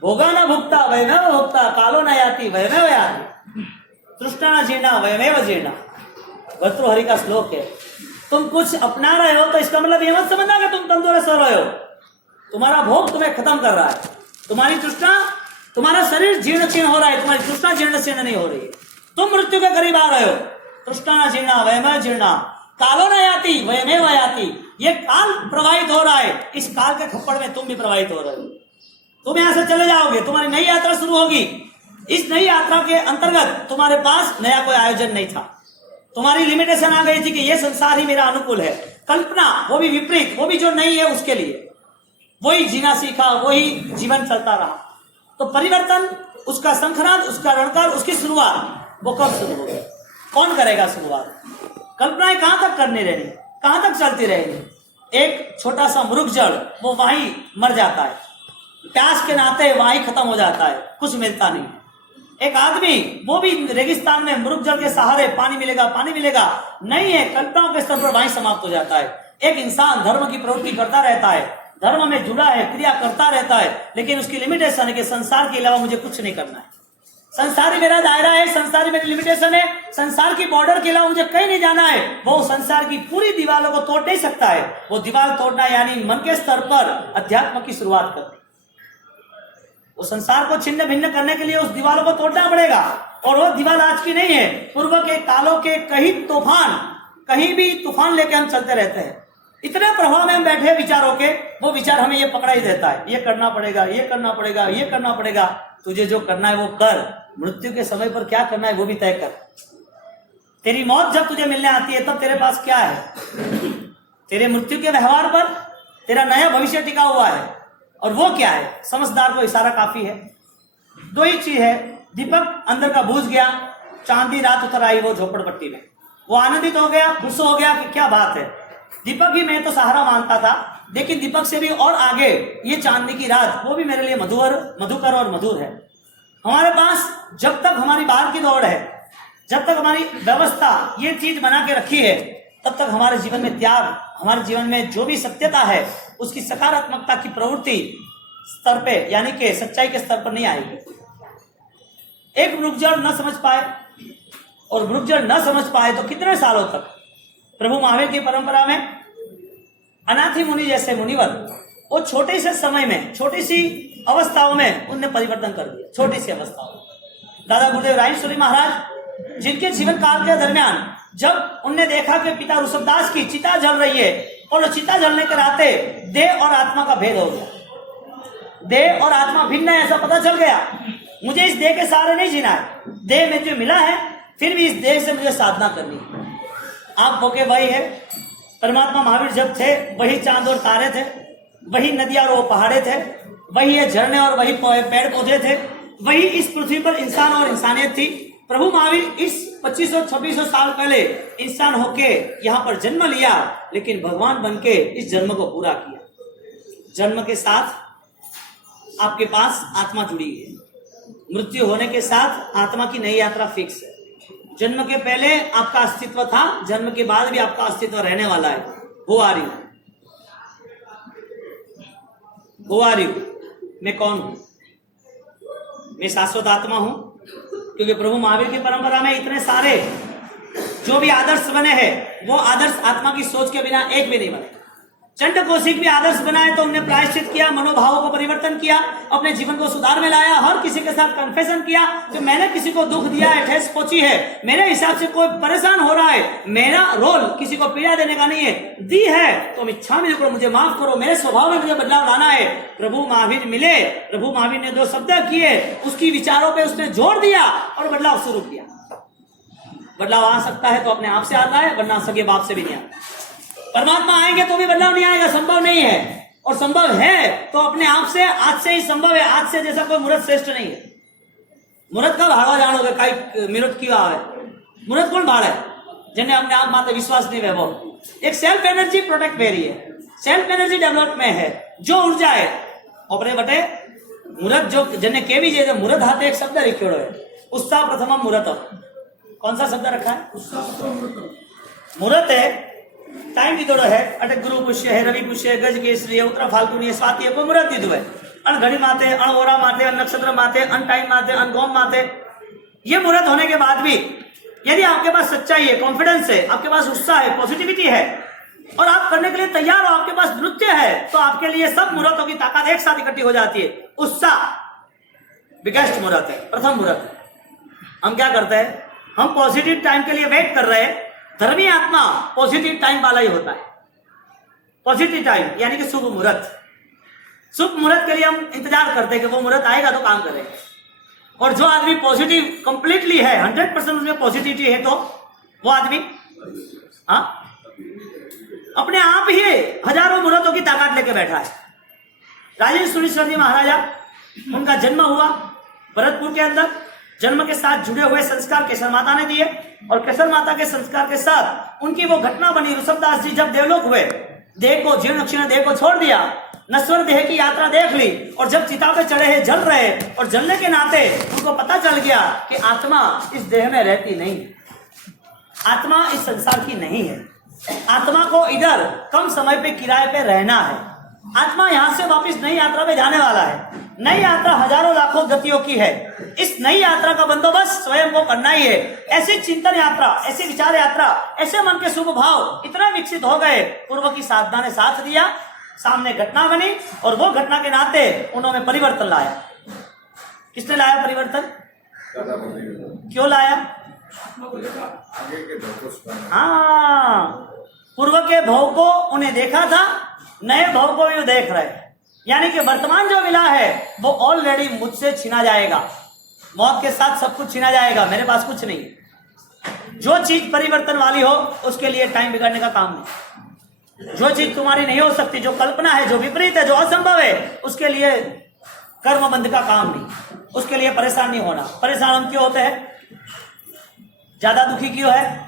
भोगा न भुगता वयमेव भुगता, कालो न याति वयमेव याति, तृष्णा न जीर्णा वयमेव जीर्णा। भर्तृहरि का श्लोक है। तुम कुछ अपना रहे हो तो इसका मतलब ये मत समझना कि तुम तंदुरुस्त हो रहे हो। तुम्हारा भोग तुम्हें खत्म कर रहा है, तुम्हारी तृष्णा, तुम्हारा शरीर जीर्ण शीर्ण हो रहा है, तुम्हारी तृष्णा जीर्ण शीर्ण नहीं हो रही है। तुम मृत्यु के करीब आ रहे हो। तृष्णा न जीर्णा वयमेव जीर्णा कालो न याति वयमेव याति। ये काल प्रवाहित हो रहा है, इस काल के खप्पड़ में तुम भी प्रवाहित हो रहे हो। तुम यहां से चले जाओगे, तुम्हारी नई यात्रा शुरू होगी। इस नई यात्रा के अंतर्गत तुम्हारे पास नया कोई आयोजन नहीं था। तुम्हारी लिमिटेशन आ गई थी कि ये संसार ही मेरा अनुकूल है। कल्पना, वो भी विपरीत, वो भी जो नहीं है उसके लिए, वही जीना सीखा, वही जीवन चलता रहा। तो परिवर्तन, उसका शंखनाद, उसका रणकार, उसकी शुरुआत वो कब शुरू होगी? कौन करेगा शुरुआत? कल्पनाएं कहां तक करनी रहेगी, कहां तक चलती रहेगी? एक छोटा सा मृग जड़ वो वहीं मर जाता है, प्यास के नाते वहीं खत्म हो जाता है, कुछ मिलता नहीं। एक आदमी, वो भी रेगिस्तान में मृग जल के सहारे पानी मिलेगा नहीं है, कल्पनाओं के स्तर पर वहीं समाप्त हो जाता है। एक इंसान धर्म की प्रवृत्ति करता रहता है, धर्म में जुड़ा है, क्रिया करता रहता है, लेकिन उसकी लिमिटेशन है कि संसार के अलावा मुझे कुछ नहीं करना है। संसार ही मेरा दायरा है, संसार ही मेरी लिमिटेशन है, संसार की बॉर्डर के अलावा मुझे कहीं नहीं जाना है। वो संसार की पूरी दीवारों को तोड़ नहीं सकता है। वो दीवार तोड़ना यानी मन के स्तर पर अध्यात्म की शुरुआत करनी। वो संसार को छिन्न भिन्न करने के लिए उस दीवारों को तोड़ना पड़ेगा। और वो दीवार आज की नहीं है, पूर्व के कालों के कहीं भी तूफान लेके हम चलते रहते हैं। इतने प्रभाव में हम बैठे विचारों के, वो विचार हमें ये पकड़ा ही देता है, ये करना पड़ेगा, ये करना पड़ेगा, ये करना पड़ेगा। तुझे जो करना है वो कर, मृत्यु के समय पर क्या करना है वो भी तय कर। तेरी मौत जब तुझे मिलने आती है तब तेरे पास क्या है? तेरे मृत्यु के व्यवहार पर तेरा नया भविष्य टिका हुआ है, और वो क्या है? समझदार को इशारा काफी है। दो ही चीज है, दीपक अंदर का बुझ गया, चांदी रात उतर आई वो झोपड़पट्टी में, वो आनंदित हो गया, खुश हो गया कि क्या बात है, दीपक ही मैं तो सहारा मानता था, लेकिन दीपक से भी और आगे ये चांदनी की रात, वो भी मेरे लिए मधुकर और मधुर है। हमारे पास जब तक हमारी बाहर की दौड़ है, जब तक हमारी व्यवस्था ये चीज बना के रखी है, तब तक हमारे जीवन में त्याग, हमारे जीवन में जो भी सत्यता है उसकी सकारात्मकता की प्रवृत्ति स्तर पे यानी कि सच्चाई के स्तर पर नहीं आएगी। एक मृगजल न समझ पाए, और मृगजल न समझ पाए तो कितने सालों तक प्रभु महावीर की परंपरा में अनाथी मुनि जैसे मुनिवर, वो छोटे से समय में, छोटी सी अवस्थाओं में उनने परिवर्तन कर दिया। छोटी सी अवस्थाओं में दादा गुरुदेव रायेश्वरी महाराज, जिनके जीवन काल के दरमियान जब उनने देखा कि पिता ऋषभदास की चिता जल रही है, और चिता जलने के नाते देह और आत्मा का भेद हो गया, देह और आत्मा भिन्न है ऐसा पता चल गया। मुझे इस देह के सहारे नहीं जीना है, देह में जो मिला है फिर भी इस देह से मुझे साधना करनी है। आप होके वही है, परमात्मा महावीर जब थे वही चांद और तारे थे, वही नदियां और वो पहाड़े थे, वही ये झरने और वही पेड़ पौधे थे, वही इस पृथ्वी पर इंसान और इंसानियत थी। प्रभु महावीर इस 2500-2600 साल पहले इंसान होके यहाँ पर जन्म लिया, लेकिन भगवान बनके इस जन्म को पूरा किया। जन्म के साथ आपके पास आत्मा जुड़ी है, मृत्यु होने के साथ आत्मा की नई यात्रा फिक्स है। जन्म के पहले आपका अस्तित्व था, जन्म के बाद भी आपका अस्तित्व रहने वाला है। Who are you? Who are you? मैं कौन हूं? मैं शाश्वत आत्मा हूं, क्योंकि प्रभु महावीर की परंपरा में इतने सारे जो भी आदर्श बने हैं, वो आदर्श आत्मा की सोच के बिना एक भी नहीं बने। चंड कौशिक भी आदर्श बनाए तो उन्होंने प्रायश्चित किया, मनोभावों को परिवर्तन किया, अपने जीवन को सुधार में लाया, हर किसी के साथ कन्फेशन किया कि मैंने किसी को दुख दिया है, ठेस पहुंची है, मेरे हिसाब से कोई परेशान हो रहा है, मेरा रोल किसी को पीड़ा देने का नहीं है, दी है तो इच्छा में करो, मुझे माफ करो, मेरे स्वभाव में मुझे बदलाव लाना है। प्रभु महावीर मिले, प्रभु महावीर ने 2 शब्द किए, उसकी विचारों पर उसने जोर दिया और बदलाव शुरू किया। बदलाव आ सकता है तो अपने आप से आता है, वरना सगे बाप से भी नहीं आता। परमात्मा आएंगे तो भी बदलाव नहीं आएगा, संभव नहीं है, और संभव है तो अपने आप से, आज से ही संभव है। आज से जैसा कोई मुहूर्त श्रेष्ठ नहीं है। मुहूर्त का भाड़वा जानोगे, कई मिनट क्यों आवे, मुहूर्त कौन भाड़े जिन्हें अपने आप माते विश्वास नहीं है। वो एक सेल्फ एनर्जी प्रोटेक्ट वेरी है, सेल्फ एनर्जी डेवलप में है, जो ऊर्जा है अपने बटे मुहूर्त जो जिन्हें केवी जे मुहूर्त हाथे एक शब्द लिखियोड़ो है, उत्साह प्रथमम मुहूर्त। कौन सा शब्द रखा है? मुहूर्त है, टाइम दीदोड़ो है, अटे गुरु पुष्य है, रवि पुष्य है, गज केसरी है, उत्तरा फाल्गुनी है, स्वाति है, कोई मुहूर्त दीदो है। अन घड़ी माते, अन ओरा माते, अन नक्षत्र माते, अन टाइम माते, अन गोम माते। ये मुहूर्त होने के बाद भी यदि आपके पास सच्चाई है, कॉन्फिडेंस है, आपके पास उत्साह है, पॉजिटिविटी है और आप करने के लिए तैयार हो, आपके पास नृत्य है, तो आपके लिए सब मुहूर्तों की ताकत एक साथ इकट्ठी हो जाती है। उत्साह बिगेस्ट मुहूर्त है, प्रथम मुहूर्त है। हम क्या करते हैं, हम पॉजिटिव टाइम के लिए वेट कर रहे हैं। धर्मी आत्मा पॉजिटिव टाइम वाला ही होता है। पॉजिटिव टाइम यानी कि शुभ मुहूर्त। शुभ मुहूर्त के लिए हम इंतजार करते हैं कि वो मुहूर्त आएगा तो काम करेंगे। और जो आदमी पॉजिटिव कंप्लीटली है, 100% उसमें पॉजिटिविटी है, तो वो आदमी अपने आप ही हजारों मुहूर्तों की ताकत लेके बैठा है। राजेंद्र सुनीश्वर जी महाराजा, उनका जन्म हुआ भरतपुर के अंदर। जन्म के साथ जुड़े हुए संस्कार केसर माता ने दिए और केसर माता के संस्कार के साथ उनकी वो घटना बनी। ऋषभदास जी जब देवलोक हुए, देह को, जीर्ण क्षीण देह को छोड़ दिया, नश्वर देह की यात्रा देख ली और जब चिता पे चढ़े हैं, जल रहे, और जलने के नाते उनको पता चल गया कि आत्मा इस देह में रहती नहीं, आत्मा इस संसार की नहीं है। आत्मा को इधर कम समय पे किराए पे रहना है। आत्मा यहां से वापस नई यात्रा पे जाने वाला है। नई यात्रा हजारों लाखों गतियों की है। इस नई यात्रा का बंदोबस्त स्वयं को करना ही है। ऐसी चिंतन यात्रा, ऐसी विचार यात्रा, ऐसे मन के शुभ भाव इतना विकसित हो गए, पूर्व की साधना ने साथ दिया, सामने घटना बनी और वो घटना के नाते उन्होंने परिवर्तन लाया। किसने लाया परिवर्तन? क्यों लाया? हाँ, पूर्व के भाव को उन्हें देखा था, नए भाव को भी देख रहे हैं। यानी कि वर्तमान जो मिला है वो ऑलरेडी मुझसे छीना जाएगा। मौत के साथ सब कुछ छीना जाएगा, मेरे पास कुछ नहीं। जो चीज परिवर्तन वाली हो उसके लिए टाइम बिगाड़ने का काम नहीं। जो चीज तुम्हारी नहीं हो सकती, जो कल्पना है, जो विपरीत है, जो असंभव है, उसके लिए कर्म बंध का काम नहीं, उसके लिए परेशान नहीं होना। परेशान हम क्यों होते हैं? ज्यादा दुखी क्यों है?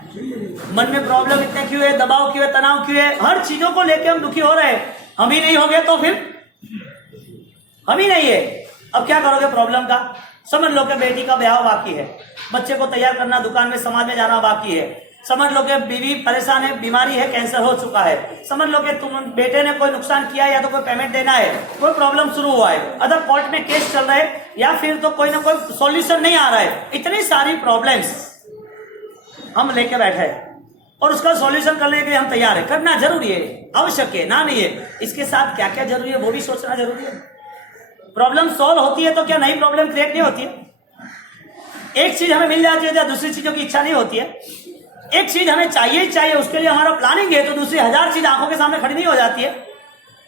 मन में प्रॉब्लम इतने क्यों है? दबाव क्यों है? तनाव क्यों है? हर चीजों को लेकर हम दुखी हो रहे हैं। हम ही नहीं हो गए तो फिर हम ही नहीं है। अब क्या करोगे प्रॉब्लम का? समझ लो कि बेटी का ब्याह बाकी है, बच्चे को तैयार करना, दुकान में समाज में जाना बाकी है। समझ लो कि बीवी परेशान है, बीमारी है, कैंसर हो चुका है। समझ लो कि तुम बेटे ने कोई नुकसान किया या तो कोई पेमेंट देना है, कोई प्रॉब्लम शुरू हुआ है, अदर कोर्ट में केस चल रहे हैं, या फिर तो कोई ना कोई सॉल्यूशन नहीं आ रहा है। इतनी सारी प्रॉब्लम्स हम लेके बैठे हैं और उसका सॉल्यूशन करने के लिए हम तैयार है। करना जरूरी है, आवश्यक है, ना नहीं है। इसके साथ क्या क्या जरूरी है वो भी सोचना जरूरी है। प्रॉब्लम सॉल्व होती है तो क्या नई प्रॉब्लम क्रिएट नहीं होती है? एक चीज हमें मिल जाती है तो दूसरी चीजों की इच्छा नहीं होती है। एक चीज हमें चाहिए ही चाहिए, उसके लिए हमारा प्लानिंग है, तो दूसरी 1000 चीज आंखों के सामने खड़ी नहीं हो जाती है।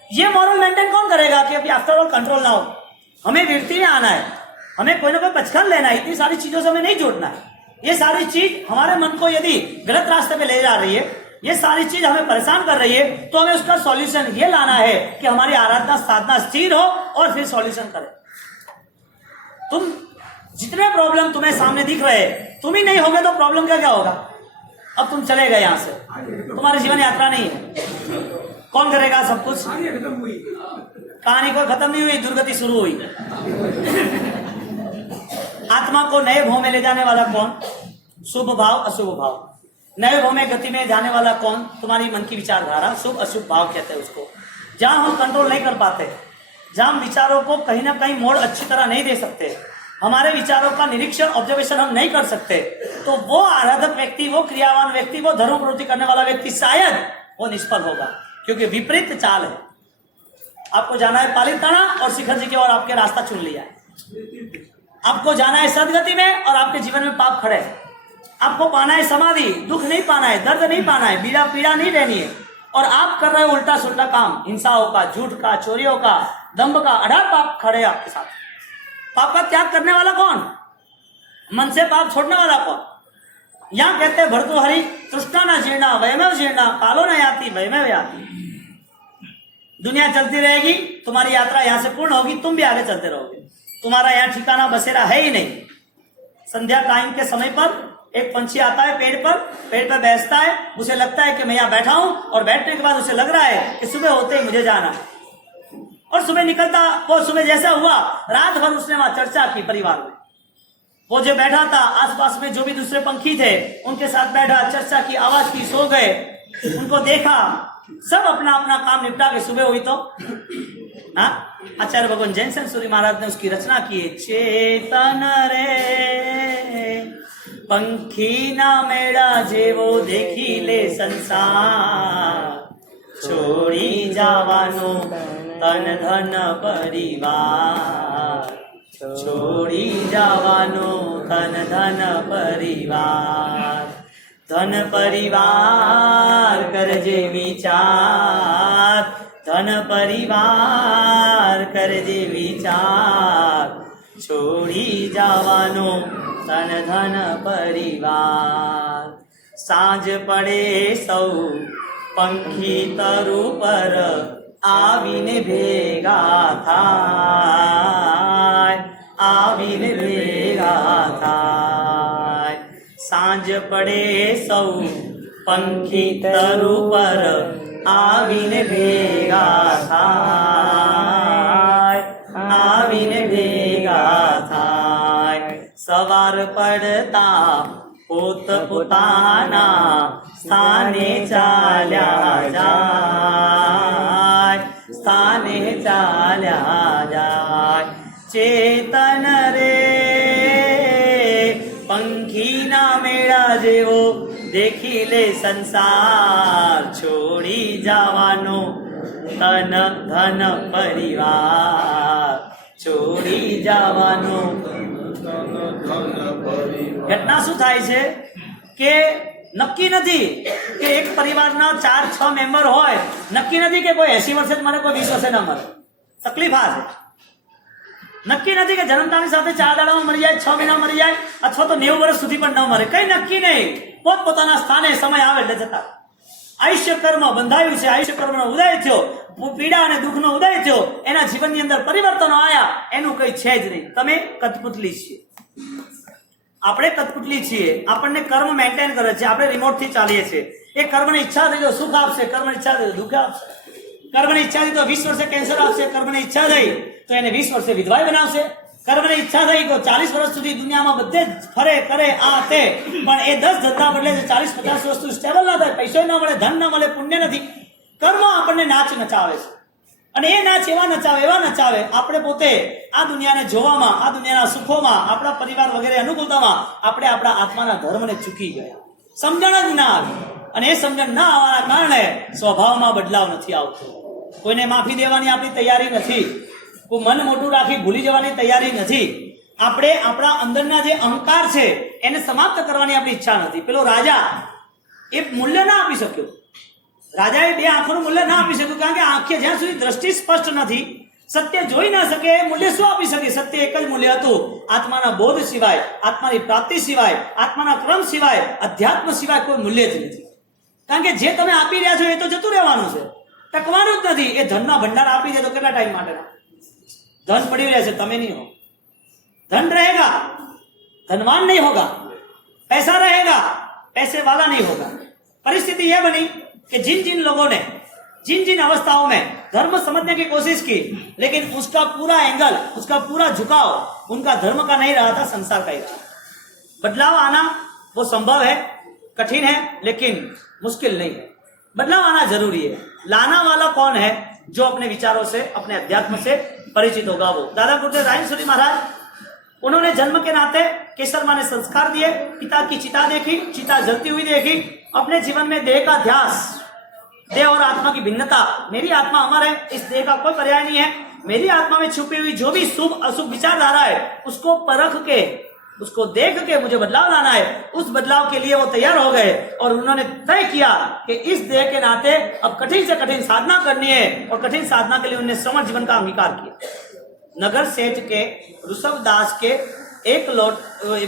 ये मॉरल मेंटेन कौन करेगा कि अभी आफ्टर ऑल कंट्रोल ना हो? हमें वृत्ति में आना है, हमें कोई ना कोई बचकान लेना है। इतनी सारी चीजों से हमें नहीं जुड़ना है। ये सारी चीज हमारे मन को यदि गलत रास्ते पे ले जा रही है, ये सारी चीज हमें परेशान कर रही है, तो हमें उसका सॉल्यूशन ये लाना है कि हमारी आराधना साधना स्थिर हो और फिर सॉल्यूशन करें। तुम जितने प्रॉब्लम तुम्हें सामने दिख रहे हैं, तुम ही नहीं होगे तो प्रॉब्लम क्या क्या होगा? अब तुम चले गए यहां से, तुम्हारी जीवन यात्रा नहीं है। कौन करेगा सब कुछ? कहानी कोई खत्म नहीं हुई, दुर्गति शुरू हुई। आत्मा को नए भाव में ले जाने वाला कौन? शुभ भाव अशुभ भाव। नए भाव में गति में जाने वाला कौन? तुम्हारी मन की विचारधारा, शुभ अशुभ भाव कहते हैं उसको। जहां हम कंट्रोल नहीं कर पाते, जहां हम विचारों को कहीं ना कहीं मोड़ अच्छी तरह नहीं दे सकते, हमारे विचारों का निरीक्षण ऑब्जर्वेशन हम नहीं कर सकते, तो वो आराधक व्यक्ति, वो क्रियावान व्यक्ति, वो धर्म प्रवृत्ति करने वाला व्यक्ति शायद वो निष्फल होगा, क्योंकि विपरीत चाल है। आपको जाना है पालिताना और शिखर जी की ओर आपके रास्ता चुन लिया है। आपको जाना है सदगति में और आपके जीवन में पाप खड़े हैं। आपको पाना है समाधि, दुख नहीं पाना है, दर्द नहीं पाना है, पीड़ा नहीं रहनी है, और आप कर रहे हो उल्टा सुल्टा काम, हिंसाओं का, झूठ का, चोरियों का, दंभ का, 18 पाप खड़े आपके साथ। पाप का त्याग करने वाला कौन? मन से पाप छोड़ने वाला कौन? यहां कहते हैं भर्तृहरि तृष्णा न जीर्णा वयमेव जीर्णा कालो न याति वयमेव याति। दुनिया चलती रहेगी, तुम्हारी यात्रा यहां से पूर्ण होगी, तुम भी आगे चलते रहोगे। तुम्हारा यहाँ ठिकाना बसेरा है ही नहीं। संध्या टाइम के समय पर एक पंछी आता है पेड़ पर बैठता है, उसे लगता है कि मैं यहाँ बैठा हूं, और बैठने के बाद उसे लग रहा है कि सुबह होते ही मुझे जाना है। और सुबह निकलता, वो सुबह जैसा हुआ, रात भर उसने वहां चर्चा की परिवार में। वो जो बैठा था, आसपास में जो भी दूसरे पंखी थे उनके साथ बैठा, चर्चा की, आवाज की, सो गए, उनको देखा, सब अपना अपना काम निपटा के सुबह हुई तो आचार्य भगवान जैन सूर्य महाराज ने उसकी रचना की। चेतन रे પંખીના મેળા જેવો દેખી લે સંસાર, છોડી જવાનો તન ધન પરિવાર, છોડી જવાનો તન ધન પરિવાર, ધન પરિવાર કરજે વિચાર, ધન પરિવાર કરજે વિચાર, છોડી જવાનો તન ધન પરિવાર. સાંજ પડે સૌ પંખી તરુ પર આવીને ભેગા થાય, આવીને ભેગા થાય. સાંજ પડે સૌ પંખી તરુ પર આવીને ભેગા થાય, આવીને ભેગા થાય. સવાર પડતા પોત પોતાના સ્થાને ચાલ્યા જાય, સ્થાને ચાલ્યા જાય. ચેતન રે પંખીના મેળા જેવો દેખી લે સંસાર, છોડી જવાનો તન ધન પરિવાર, છોડી જવાનો. ઘટના શું થાય છે કે નક્કી નથી કે એક પરિવારના 4-6 મેમ્બર હોય, નક્કી નથી કે કોઈ 80 વર્ષે જ મરે, કોઈ 20 વર્ષે ન મરે. તકલીફ આ છે. નક્કી નથી કે જન્મતાની સાથે 4 દાડામાં મરી જાય, 6 મહિના મરી જાય, અથવા તો 90 વર્ષ સુધી પણ ન મરે. કઈ નક્કી નહીં. પોતપોતાના સ્થાને સમય આવે એટલે જતા. આયુષ્ય કર્મ બંધાયું છે, આયુષ્ય કર્મનો ઉદય થયો, પીડા અને દુઃખનો ઉદય થયો, એના જીવનની અંદર પરિવર્તનો આવ્યા, એનું કઈ છે જ નહીં. તમે કઠપુતલી છીએ, આપણે કઠપુતલી છીએ. આપણને કર્મ મેન્ટેન કરે છે, આપણે રિમોટથી ચાલીએ છીએ. એ કર્મની ઈચ્છા થઈ તો સુખ આપશે, કર્મની ઈચ્છા થઈ તો દુઃખ આપશે. કર્મની ઈચ્છા થઈ તો 20 વર્ષે કેન્સર આપશે, કર્મની ઈચ્છા થઈ તો એને 20 વર્ષે વિધવાય બનાવશે. કર્મની ઈચ્છા થઈ તો 40 વર્ષ સુધી દુનિયામાં બધે જ ફરે કરે આ તે, પણ એ 10 ધંધા બદલે 40-50 વર્ષ સુધી સ્ટેબલ ના થાય, પૈસો ના મળે, ધન ના મળે, પુણ્ય નથી. કર્મ આપણને નાચ નચાવે છે, અને એ નાચ એવા નચાવે આપણે પોતે આ દુનિયાને જોવામાં, આ દુનિયાના સુખોમાં, આપણા પરિવાર વગેરે અનુકૂળતામાં આપણે આપણા આત્માના ધર્મને ચૂકી ગયા. સમજણ જ ના આવી, અને એ સમજણ ના આવવાના કારણે સ્વભાવમાં બદલાવ નથી આવતો. કોઈને માફી દેવાની આપણી તૈયારી નથી, કોઈ મન મોટું રાખી ભૂલી જવાની તૈયારી નથી. આપણે આપણા અંદરના જે અહંકાર છે એને સમાપ્ત કરવાની આપણી ઈચ્છા નથી. પેલો રાજા એ મૂલ્ય ના આપી શક્યો. રાજાએ 2 આંખોનું મૂલ્ય ના આપી શક્યું, કારણ કે આંખે જ્યાં સુધી દ્રષ્ટિ સ્પષ્ટ નથી, સત્ય જોઈ ના શકે, મૂલ્ય શું આપી શકે? સત્ય એક જ મૂલ્ય હતું, આત્માના બોધ સિવાય, આત્માની પ્રાપ્તિ સિવાય, આત્માના ક્રમ સિવાય, અધ્યાત્મ સિવાય કોઈ મૂલ્ય જ નથી. કારણ કે જે તમે આપી રહ્યા છો એ તો જતું રહેવાનું છે, ટકવાનું જ નથી. એ ધનના ભંડાર આપી દે તો કેટલા ટાઈમ માટેના? ધન પડી રહે છે, તમે નહીં હો. धन रहेगा, धनवान नहीं होगा, पैसा रहेगा, पैसे वाला नहीं होगा. परिस्थिति यह बनी कि जिन जिन लोगों ने जिन जिन अवस्थाओं में धर्म समझने की कोशिश की, लेकिन उसका पूरा एंगल, उसका पूरा झुकाव उनका धर्म का नहीं रहा था, संसार का ही रहा. बदलाव आना वो संभव है, कठिन है, लेकिन मुश्किल नहीं है. बदलाव आना जरूरी है. लाना वाला कौन है? जो अपने विचारों से, अपने अध्यात्म से परिचित होगा वो. दादा गुरुदेव रायसुरी महाराज, उन्होंने जन्म के नाते केसर माँ ने संस्कार दिए, पिता की चिता देखी, चिता जलती हुई देखी, अपने जीवन में देह का ध्यास, देह और आत्मा की भिन्नता. मेरी आत्मा अमर है, इस देह का कोई पर्याय नहीं है. मेरी आत्मा में छुपी हुई जो भी शुभ अशुभ विचारधारा है, उसको परख के, उसको देख के मुझे बदलाव लाना है. उस बदलाव के लिए वो तैयार हो गए और उन्होंने तय किया कि इस देह के नाते अब कठिन से कठिन साधना करनी है, और कठिन साधना के लिए उन्होंने समर जीवन का अंगीकार किया. नगर सेठ के ऋषभ दास के एक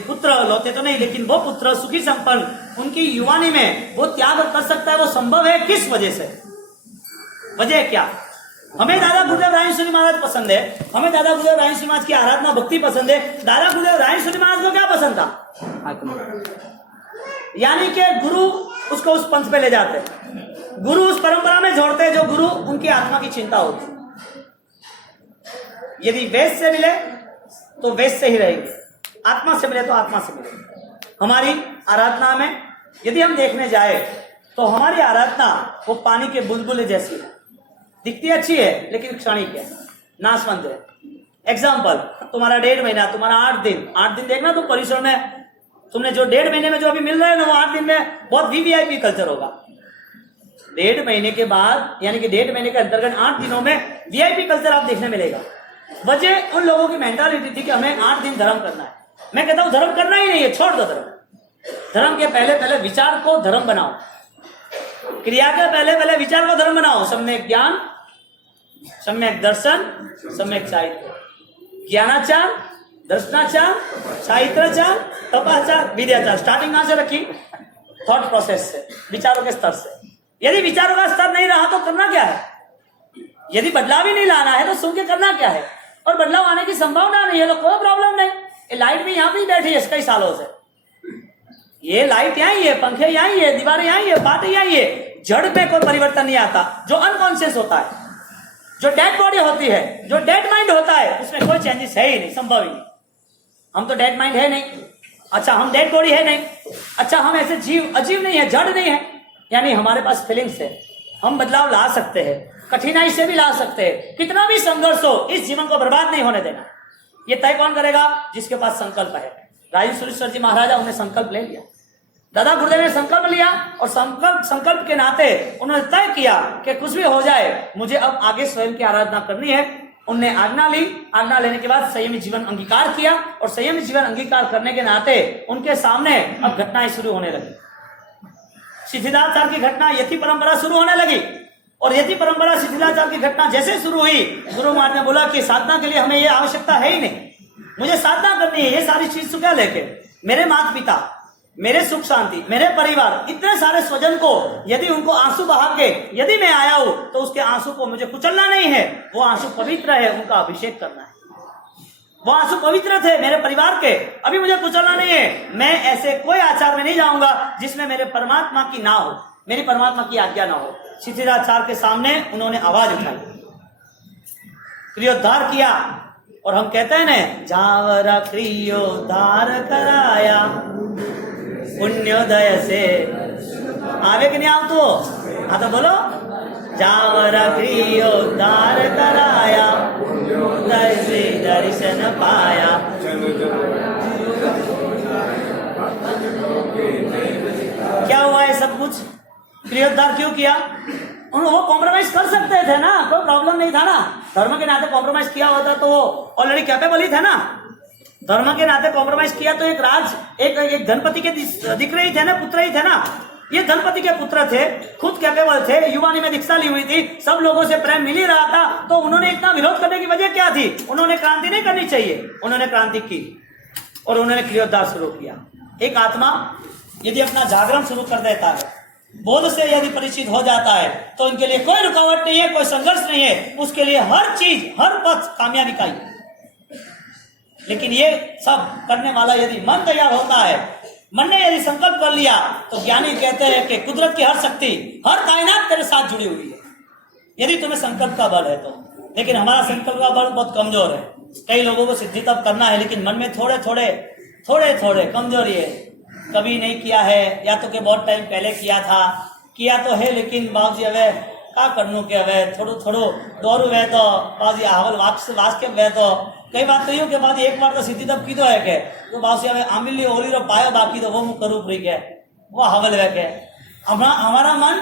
पुत्र लौटे तो नहीं, लेकिन वो पुत्र सुखी संपन्न, उनकी युवानी में वो त्याग कर सकता है. वो संभव है किस वजह से? वजह क्या? हमें दादा गुरुदेव रायसुरी महाराज पसंद है, हमें दादा गुरुदेव रायसुरी महाराज की आराधना भक्ति पसंद है. दादा गुरुदेव रायसुरी महाराज को क्या पसंद था? यानी कि गुरु उसको उस पंथ पे ले जाते, गुरु उस परंपरा में जोड़ते जो गुरु उनकी आत्मा की चिंता होती. यदि वेद से मिले तो वेद से ही रहेंगे, आत्मा से मिले तो आत्मा से मिले. हमारी आराधना में यदि हम देखने जाए तो हमारी आराधना वो पानी के बुलबुले जैसी है, दिखती अच्छी है लेकिन क्षणिक है, नाशवंत है. एग्जाम्पल, तुम्हारा 1.5 महीना, तुम्हारा 8 दिन देखना तो परिसर में तुमने जो 1.5 महीने में जो अभी मिल रहे हो ना, वो 8 दिन में बहुत वीवीआईपी कल्चर होगा। 1.5 महीने के बाद, यानी कि 1.5 महीने के अंतर्गत 8 दिनों में वीआईपी कल्चर आप देखने मिलेगा। वजह उन लोगों की मेंटालिटी थी कि हमें 8 दिन धर्म करना है। मैं कहता हूं धर्म करना ही नहीं है, छोड़ दो धर्म। धर्म के पहले विचार को धर्म बनाओ, क्रिया के पहले विचार को धर्म बनाओ। सम्यक ज्ञान, सम्यक दर्शन, सम्यक साहित्य। ज्ञानाचार, दर्शनाचार, साहित्याचार, तपाचार, विद्याचार। स्टार्टिंग कहां से रखी? थॉट प्रोसेस से, विचारों के स्तर से। यदि विचारों का स्तर नहीं रहा तो करना क्या है? यदि बदलाव ही नहीं लाना है तो सुन के करना क्या है? और बदलाव आने की संभावना नहीं है तो कोई प्रॉब्लम नहीं। ये लाइट भी यहाँ पे बैठी है कई सालों से, ये लाइट यहाँ ही है, पंखे यहाँ ही है, दीवारें यहाँ ही है, बातें यहाँ ही है। जड़ में कोई परिवर्तन नहीं आता। जो अनकॉन्शियस होता है, जो डेड बॉडी होती है, जो डेड माइंड होता है, उसमें कोई चेंजेस है ही नहीं, संभव ही नहीं। हम तो डेड माइंड है नहीं, अच्छा हम डेड बॉडी है नहीं, अच्छा हम ऐसे जीव अजीव नहीं है, जड़ नहीं है, यानी हमारे पास फीलिंग्स है। हम बदलाव ला सकते हैं, कठिनाई से भी ला सकते हैं। कितना भी संघर्ष हो, इस जीवन को बर्बाद नहीं होने देना। ये तय कौन करेगा? जिसके पास संकल्प है। राजू सुरेश्वर जी महाराजा, उन्हें संकल्प ले लिया, दादा गुरुदेव ने संकल्प लिया, और संकल्प के नाते उन्होंने तय किया कि कुछ भी हो जाए, मुझे अब आगे स्वयं की आराधना करनी है। उनने आज्ञा ली। आज्ञा लेने के बाद संयमी जीवन अंगीकार किया, और संयमी जीवन अंगीकार करने के नाते उनके सामने अब घटनाएं शुरू होने लगी। शिथिलाचार की घटना, यति परंपरा शुरू होने लगी। और यति परंपरा, शिथिलाचार की घटना जैसे शुरू हुई, गुरु महाराज ने बोला कि साधना के लिए हमें ये आवश्यकता है ही नहीं, मुझे साधना करनी है। ये सारी चीज क्या लेके, मेरे माता पिता, मेरे सुख शांति, मेरे परिवार, इतने सारे स्वजन को यदि उनको आंसू बहा के यदि मैं आया हूं, तो उसके आंसू को मुझे कुचलना नहीं है। वो आंसू पवित्र है, उनका अभिषेक करना है। वो आंसू पवित्र थे मेरे परिवार के, अभी मुझे कुचलना नहीं है। मैं ऐसे कोई आचार में नहीं जाऊंगा जिसमें मेरे परमात्मा की ना हो, मेरी परमात्मा की आज्ञा ना हो। शिथिलाचार के सामने उन्होंने आवाज उठाई, क्रियोद्धार किया। और हम कहते हैं ना, जावरा क्रियोद्धार कराया पुण्योदय से। आवे कि नहीं आप तो? हाँ तो बोलो, जावरा क्रियोद्धार कराया पुण्योदय से दर्शन पाया। क्या हुआ है सब कुछ? क्रियोद्धार क्यों किया? वो कॉम्प्रोमाइज कर सकते थे ना, कोई प्रॉब्लम नहीं था ना। धर्म के नाते कॉम्प्रोमाइज किया होता तो वो ऑलरेडी कैपेबल ही थे ना। धर्म के नाते कॉम्प्रोमाइज किया तो एक धनपति के दिख रहे थे ना, पुत्र ही थे ना। ये धनपति के पुत्र थे, खुद कैपेबल थे, युवानी में दीक्षा ली हुई थी, सब लोगों से प्रेम मिल ही रहा था, तो उन्होंने इतना विरोध करने की वजह क्या थी? उन्होंने क्रांति नहीं करनी चाहिए, उन्होंने क्रांति की और उन्होंने क्रियोद्धार शुरू किया। एक आत्मा यदि अपना जागरण शुरू कर देता है, बोध से यदि परिचित हो जाता है, तो उनके लिए कोई रुकावट नहीं है, कोई संघर्ष नहीं है, उसके लिए हर चीज, हर पथ कामयाबी का ही। लेकिन ये सब करने वाला यदि मन तैयार होता है, मन ने यदि संकल्प कर लिया, तो ज्ञानी कहते हैं कि कुदरत की हर शक्ति, हर कायनात तेरे साथ जुड़ी हुई है, यदि तुम्हें संकल्प का बल है तो। लेकिन हमारा संकल्प का बल बहुत कमजोर है। कई लोगों को सिद्धि तब करना है, लेकिन मन में थोड़े थोड़े कमजोरी है। कभी नहीं किया है, या तो के बहुत टाइम पहले किया तो है, लेकिन बाबूजी अवे का करनू के अवे थोड़ो दौड़ू वे तो बाबूजी हावल वास के वे तो कई बात तो यूं के बाद एक बार तो सिद्धि तब की तो है के तो बाबूजी अवे आमिली ओली रो पायो बाकी तो वो मुँह करूँ फ्री के वो हावल वे के। हमारा मन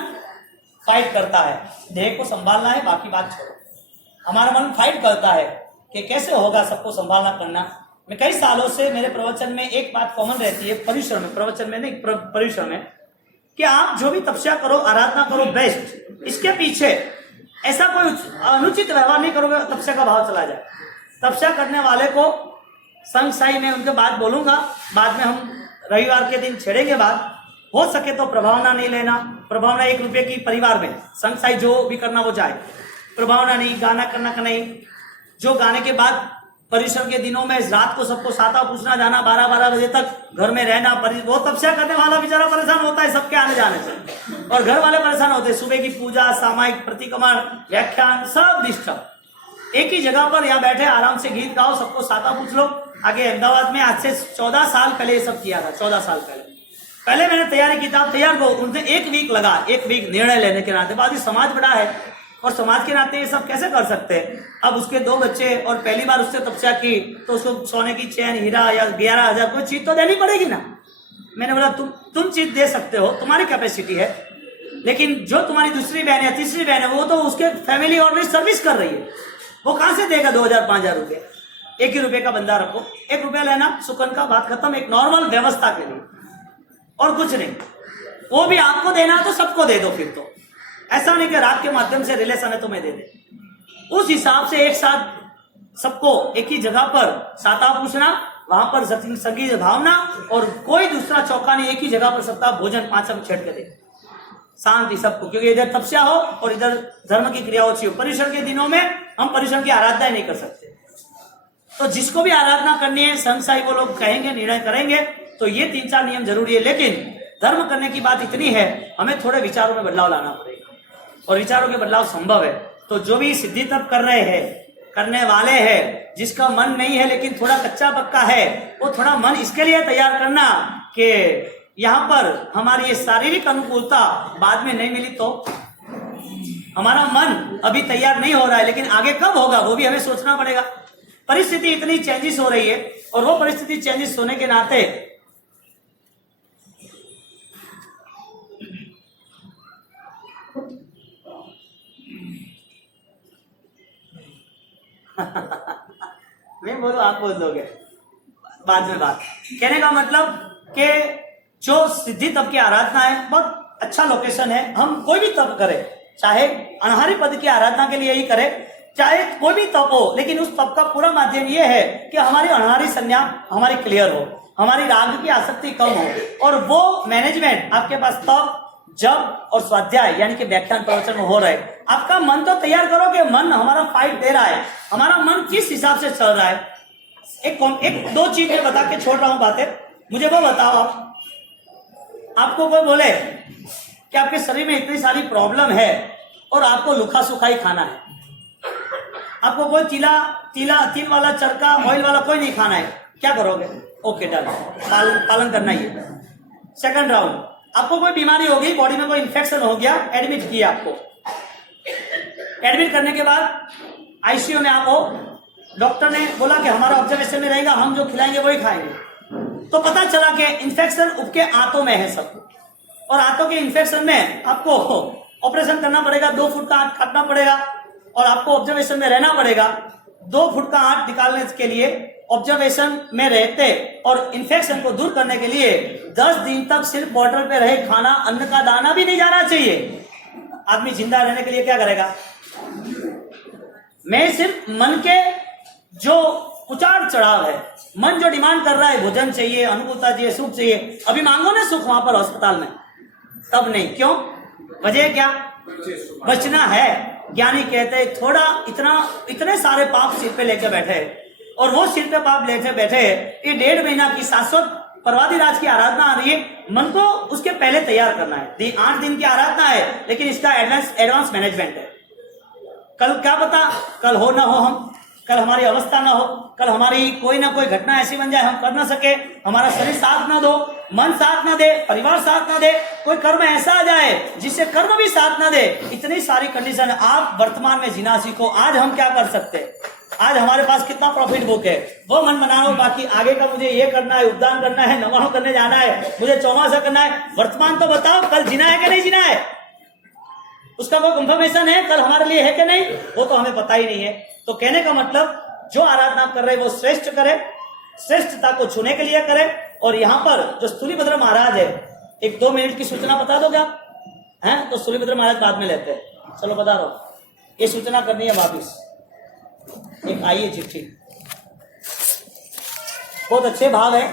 फाइट करता है, देह को संभालना है, बाकी बात छोड़ो। हमारा मन फाइट करता है कि कैसे होगा सबको संभालना करना। मैं कई सालों से मेरे प्रवचन में एक बात कॉमन रहती है, परिश्रम में, प्रवचन में नहीं, परिश्रम में, कि आप जो भी तपस्या करो, आराधना करो, बेस्ट, इसके पीछे ऐसा कोई अनुचित व्यवहार नहीं करोगे, तपस्या का भाव चला जाए। तपस्या करने वाले को संग साई में उनके बात बोलूंगा, बाद में हम रविवार के दिन छेड़ेंगे बात। हो सके तो प्रभावना नहीं लेना, प्रभावना 1 रुपये की परिवार में, संग साई जो भी करना वो जाए, प्रभावना नहीं, गाना करना का नहीं। जो गाने के बाद परिश्रम के दिनों में रात को सबको साता पूछना जाना, 12-12 बजे तक घर में रहना, वो तपस्या करने वाला बेचारा परेशान होता है सबके आने जाने से, और घर वाले परेशान होते हैं। सुबह की पूजा, सामायिक प्रतिक्रमण, व्याख्यान, सब डिस्टर्ब। एक ही जगह पर यहाँ बैठे आराम से गीत गाओ, सबको साता पूछ लो। आगे अहमदाबाद में आज से 14 साल पहले ये सब किया था। 14 साल पहले मैंने तैयारी किताब तैयार को, उनसे 1 वीक लगा, 1 वीक निर्णय लेने के नाते। बाद समाज बड़ा है और समाज के नाते ये सब कैसे कर सकते हैं। अब उसके 2 बच्चे और पहली बार उससे तपस्या की, तो उसको सोने की चैन, हीरा या 11,000 कोई चीज तो देनी पड़ेगी ना। मैंने बोला तुम चीज दे सकते हो, तुम्हारी कैपेसिटी है, लेकिन जो तुम्हारी दूसरी बहन है, तीसरी बहन है, वो तो उसके फैमिली ऑलरेडी सर्विस कर रही है, वो कहां से देगा 2000-5000 रुपये? 1 ही रुपये का बंदा रखो, 1 रुपया लेना, सुकन का बात खत्म। एक नॉर्मल व्यवस्था के लिए और कुछ नहीं। वो भी आपको देना तो सबको दे दो। फिर तो ऐसा नहीं कि रात के माध्यम से रिलेशन है तो मैं दे दे। उस हिसाब से एक साथ सबको एक ही जगह पर साता पूछना, वहां पर संगीत भावना, और कोई दूसरा चौका नहीं, एक ही जगह पर सबका भोजन 5 सब छेड़ के दे, शांति सबको, क्योंकि इधर तपस्या हो और इधर धर्म की क्रिया होती हो। पर्युषण के दिनों में हम पर्युषण की आराधना ही नहीं कर सकते। तो जिसको भी आराधना करनी है, संसाई वो लोग कहेंगे, निर्णय करेंगे। तो ये 3-4 नियम जरूरी है। लेकिन धर्म करने की बात इतनी है, हमें थोड़े विचारों में बदलाव लाना पड़ेगा, और विचारों के बदलाव संभव है। तो जो भी सिद्धि तप कर रहे हैं, करने वाले हैं, जिसका मन नहीं है लेकिन थोड़ा कच्चा पक्का है, वो थोड़ा मन इसके लिए तैयार करना कि यहाँ पर हमारी ये शारीरिक अनुकूलता बाद में नहीं मिली तो हमारा मन अभी तैयार नहीं हो रहा है, लेकिन आगे कब होगा वो भी हमें सोचना पड़ेगा। परिस्थिति इतनी चेंजेस हो रही है, और वो परिस्थिति चेंजेस होने के नाते मैं बोलूं आप बोल दोगे बाद में बात। कहने का मतलब कि जो सिद्धि तप की आराधना है, बहुत अच्छा लोकेशन है। हम कोई भी तप करें, चाहे अनहारी पद की आराधना के लिए ही करें, चाहे कोई भी तप हो, लेकिन उस तप का पूरा माध्यम यह है कि हमारी अनहारी संज्ञा हमारी क्लियर हो, हमारी राग की आसक्ति कम हो, और वो मैनेजमेंट आपके पास तप, जप और स्वाध्याय यानी कि व्याख्यान प्रवचन में हो रहा है। आपका मन तो तैयार करो कि मन हमारा फाइट दे रहा है, हमारा मन किस हिसाब से चल रहा है। एक दो चीज मैं बता के छोड़ रहा हूं बातें, मुझे वो बताओ। आपको कोई बोले कि आपके शरीर में इतनी सारी प्रॉब्लम है और आपको लुखा सुखा ही खाना है, आपको कोई तिल वाला, चरका, ऑयल वाला कोई नहीं खाना है, क्या करोगे? ओके डन, पालन करना ही है। सेकंड राउंड, आपको कोई बीमारी हो गई, बॉडी में कोई इंफेक्शन हो गया, एडमिट किया आपको। एडमिट करने के बाद आईसीयू में आप हो, डॉक्टर ने बोला कि हमारा ऑब्जर्वेशन में रहेगा, हम जो खिलाएंगे वही खाएंगे। तो पता चला कि इंफेक्शन आपके आंतों में है सब, और आंतों के इंफेक्शन में आपको ऑपरेशन करना पड़ेगा, 2 फुट का आंत काटना पड़ेगा, और आपको ऑब्जर्वेशन में रहना पड़ेगा। 2 फुट का आंत निकालने के लिए ऑब्जर्वेशन में रहते, और इन्फेक्शन को दूर करने के लिए 10 दिन तक सिर्फ बॉटल पे रहे खाना, अन्न का दाना भी नहीं जाना चाहिए। आदमी जिंदा रहने के लिए क्या करेगा? मैं सिर्फ मन के जो उतार चढ़ाव है, मन जो डिमांड कर रहा है, भोजन चाहिए, अनुकूलता चाहिए, सुख चाहिए, अभी मांगो ना सुख वहां पर अस्पताल में, तब नहीं। क्यों? वजह क्या? बचना है। ज्ञानी कहते हैं थोड़ा इतने सारे पाप सिर पे लेकर बैठे हैं, और वो सिर पे पाप लेकर बैठे हैं। ये 1.5 महीना की शाश्वत परवादिराज की आराधना आ रही है, मन को उसके पहले तैयार करना है। 8 दिन की आराधना है, लेकिन इसका एडवांस मैनेजमेंट है। कल क्या पता, कल हो ना हो, हम कल हमारी अवस्था ना हो, कल हमारी कोई ना कोई घटना ऐसी बन जाए हम कर ना सके, हमारा शरीर साथ ना दो, मन साथ ना दे, परिवार साथ ना दे, कोई कर्म ऐसा आ जाए जिससे कर्म भी साथ ना दे। इतनी सारी कंडीशन, आप वर्तमान में जीना सीखो। आज हम क्या कर सकते हैं? आज हमारे पास कितना प्रॉफिट बुक है, वो मन बना लो। बाकी आगे का मुझे ये करना है, उपदान करना है, नवाह करने जाना है, मुझे चौमासा करना है। वर्तमान तो बताओ, कल जीना है कि नहीं जीना है, उसका कोई कंफर्मेशन है कल हमारे लिए है कि नहीं, वो तो हमें पता ही नहीं है। तो कहने का मतलब, जो आराधना कर रहे वो श्रेष्ठ करे, श्रेष्ठता को छूने के लिए करे। और यहाँ पर जो स्थूलीभद्र महाराज है, 1-2 मिनट की सूचना बता दोगे आप? हैं तो स्थूलीभद्र महाराज बाद में लेते हैं, चलो बता रहा हूं, ये सूचना करनी है वापिस। एक आई है चिट्ठी, बहुत अच्छे भाव है।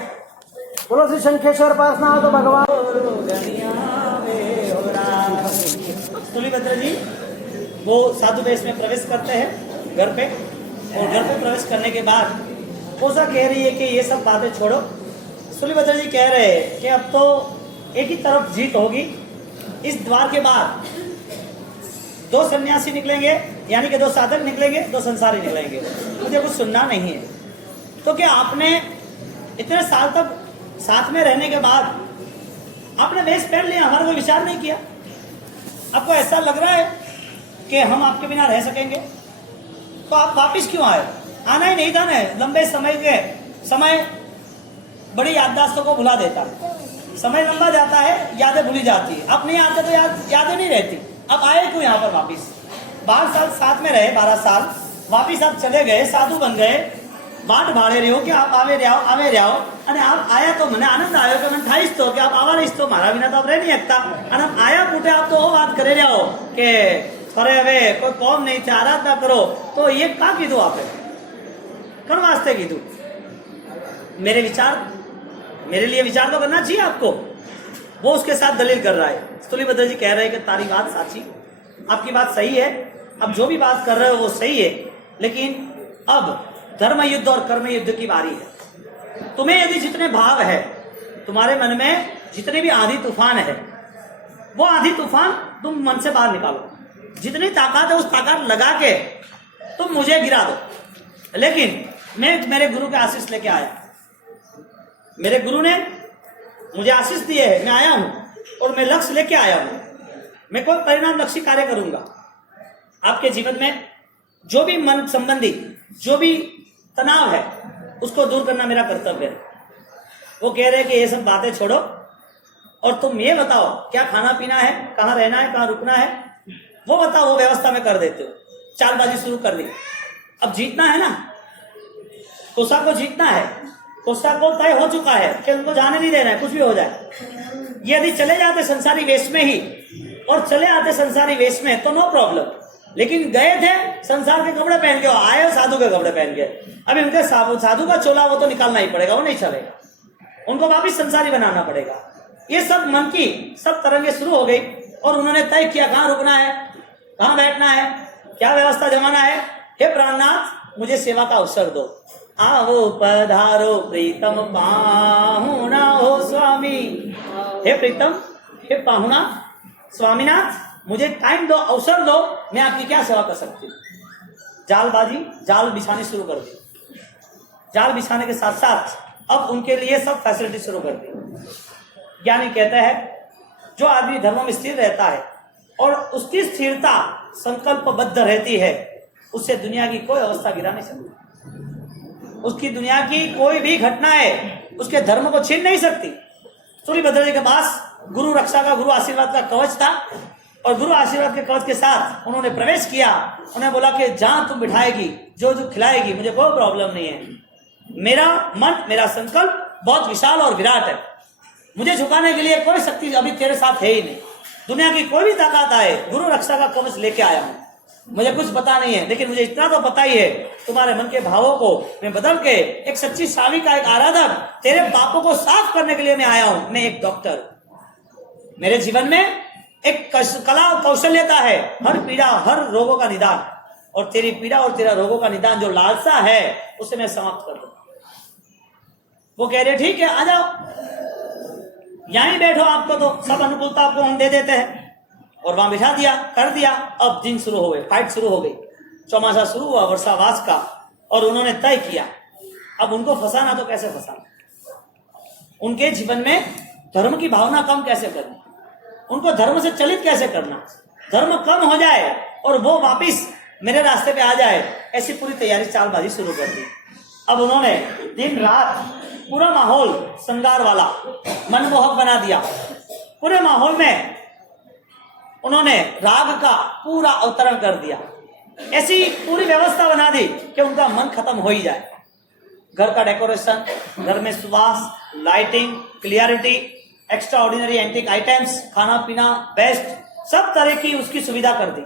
बोलो श्री शंखेश्वर पासना हो तो भगवान। स्थूलीभद्र जी वो साधु वेश में प्रवेश करते हैं घर पे, और घर पे प्रवेश करने के बाद पूजा कह रही है कि ये सब बातें छोड़ो। स्थूलीभद्र जी कह रहे हैं कि अब तो एक ही तरफ जीत होगी। इस द्वार के बाद 2 सन्यासी निकलेंगे, यानी कि 2 साधक निकलेंगे, 2 संसारी निकलेंगे, मुझे कुछ सुनना नहीं है। तो क्या आपने इतने साल तक साथ में रहने के बाद आपने वेश पहन लिया, हमारा कोई विचार नहीं किया? आपको ऐसा लग रहा है कि हम आपके बिना रह सकेंगे? तो आप वापिस क्यों आए? आना ही नहीं था ना। लंबे समय बड़ी याददाश्तों को भुला देता है। समय लंबा जाता है, यादें भूली जाती है। अब नहीं आते तो यादें नहीं रहती। अब आए क्यों यहाँ पर वापिस? 12 साल साथ में रहे, 12 साल वापिस आप चले गए, साधु बन गए, बाट भाड़े रहे हो कि आप आवे रहे हो અને आप आया तो મને આનંદ આવ્યો કે મને થાઈશ તો કે આપ આવા રહીશ તો મારા વિના તો આપ રહી નહીં શકતા અને આપ આયા પૂટે આપ તો વાત કરી રહ્યા હો કે ફરે હવે કોઈ કોમ નહીં છે, આરાધના કરો, તો ये का કીધું આપે? कौन वास्ते कीधु? मेरे लिए विचार तो करना चाहिए आपको। वो उसके साथ दलील कर रहा है। स्तुलिभद्र जी कह रहे हैं कि तारी बात साची, आपकी बात सही है, अब जो भी बात कर रहे हो वो सही है, लेकिन अब धर्म युद्ध और कर्म युद्ध की बारी है। तुम्हें यदि जितने भाव है, तुम्हारे मन में जितने भी आंधी तूफान है, वो आंधी तूफान तुम मन से बाहर निकालो। जितनी ताकत है उस ताकत लगा के तुम मुझे गिरा दो। लेकिन मैं मेरे गुरु के आशीष लेके आया, मेरे गुरु ने मुझे आशीष दिए है, मैं आया हूं और मैं लक्ष्य लेके आया हूं। मैं कोई परिणाम लक्ष्य कार्य करूंगा। आपके जीवन में जो भी मन संबंधी जो भी तनाव है उसको दूर करना मेरा कर्तव्य है। वो कह रहे हैं कि ये सब बातें छोड़ो और तुम ये बताओ क्या खाना पीना है, कहाँ रहना है, कहाँ रुकना है, वो बताओ, वो व्यवस्था में कर देते हो। चालबाजी शुरू कर दी। अब जीतना है ना, कोसा को जीतना है। कोसा को तय हो चुका है कि उनको जाने नहीं देना है, कुछ भी हो जाए। ये यदि चले जाते संसारी वेश में ही और चले आते संसारी वेश में तो नो प्रॉब्लम, लेकिन गए थे संसार के कपड़े पहन के, आए साधु के कपड़े पहन के। अभी उनके साधु का चोला वो तो निकालना ही पड़ेगा, वो नहीं चलेगा, उनको वापिस संसारी बनाना पड़ेगा। ये सब मन की सब तरंगे शुरू हो गई और उन्होंने तय किया कहाँ रुकना है, कहाँ बैठना है, क्या व्यवस्था जमाना है। हे प्राणनाथ, मुझे सेवा का अवसर दो। आओ पधारो प्रीतम पाहुना हो स्वामी। हे प्रीतम, हे पाहुना, स्वामीनाथ, मुझे टाइम दो, अवसर दो, मैं आपकी क्या सेवा कर सकती हूँ। जालबाजी, जाल बिछानी शुरू कर दी। जाल बिछाने के साथ साथ अब उनके लिए सब फैसिलिटी शुरू कर दी। ज्ञानी कहते हैं जो आदमी धर्म में स्थिर रहता है और उसकी स्थिरता संकल्पबद्ध रहती है, उससे दुनिया की कोई अवस्था गिरा नहीं सकती। उसकी दुनिया की कोई भी घटनाएं उसके धर्म को छीन नहीं सकती। स्तुलिभद्र जी के पास गुरु रक्षा का, गुरु आशीर्वाद का कवच था और गुरु आशीर्वाद के कवच के साथ उन्होंने प्रवेश किया। उन्हें बोला कि जहां तुम बिठाएगी, जो जो खिलाएगी, मुझे कोई प्रॉब्लम नहीं है। मेरा मन, मेरा संकल्प बहुत विशाल और विराट है। मुझे झुकाने के लिए कोई शक्ति अभी तेरे साथ है ही नहीं। दुनिया की कोई भी ताकत आए, गुरु रक्षा का कवच लेके आया हूं। मुझे कुछ पता नहीं है, लेकिन मुझे इतना तो पता ही है, तुम्हारे मन के भावों को मैं बदल के एक सच्ची सावी का, एक आराधक, तेरे पापों को साफ करने के लिए मैं आया हूं। मैं एक डॉक्टर, मेरे जीवन में एक कला कौशल्यता है, हर पीड़ा, हर रोगों का निदान। और तेरी पीड़ा और तेरा रोगों का निदान जो लालसा है, उसे मैं समाप्त कर दूं। वो कह रहे ठीक है, आ जाओ, यहीं बैठो, आपको तो सब अनुकूलता आपको हम दे देते हैं। और वहां बिठा दिया, कर दिया। अब दिन शुरू हो गए, फाइट शुरू हो गई। चौमासा शुरू हुआ वर्षावास का और उन्होंने तय किया अब उनको फंसाना तो कैसे फंसाना, उनके जीवन में धर्म की भावना कम कैसे करनी, उनको धर्म से चलित कैसे करना, धर्म कम हो जाए और वो वापिस मेरे रास्ते पे आ जाए, ऐसी पूरी तैयारी, चालबाजी शुरू कर दी। अब उन्होंने दिन रात पूरा माहौल श्रृंगार वाला, मनमोहक बना दिया। पूरे माहौल में उन्होंने राग का पूरा अवतरण कर दिया। ऐसी पूरी व्यवस्था बना दी कि उनका मन खत्म हो ही जाए। घर का डेकोरेशन, घर में सुवास, lighting, clarity, extra ordinary antique items, खाना पीना बेस्ट, सब तरह की उसकी सुविधा कर दी।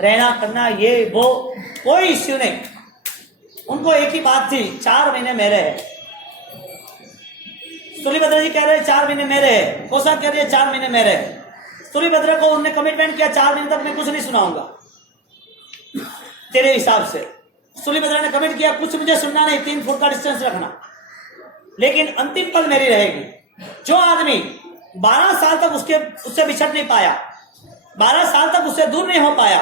रहना करना ये वो कोई इश्यू नहीं। उनको एक ही बात थी, 4 महीने मेरे है। स्तुलिभद्र जी कह रहे 4 महीने मेरे है, कोसा कह रही है 4 महीने मेरे है। स्तुलिभद्र को उन्होंने कमिटमेंट किया 4 महीने तक मैं कुछ नहीं सुनाऊंगा तेरे हिसाब से। स्तुलिभद्र ने कमिट किया कुछ मुझे सुनना नहीं, 3 फुट का डिस्टेंस रखना, लेकिन अंतिम पल मेरी रहेगी। जो आदमी 12 साल तक उससे बिछड़ नहीं पाया, 12 साल तक उससे दूर नहीं हो पाया,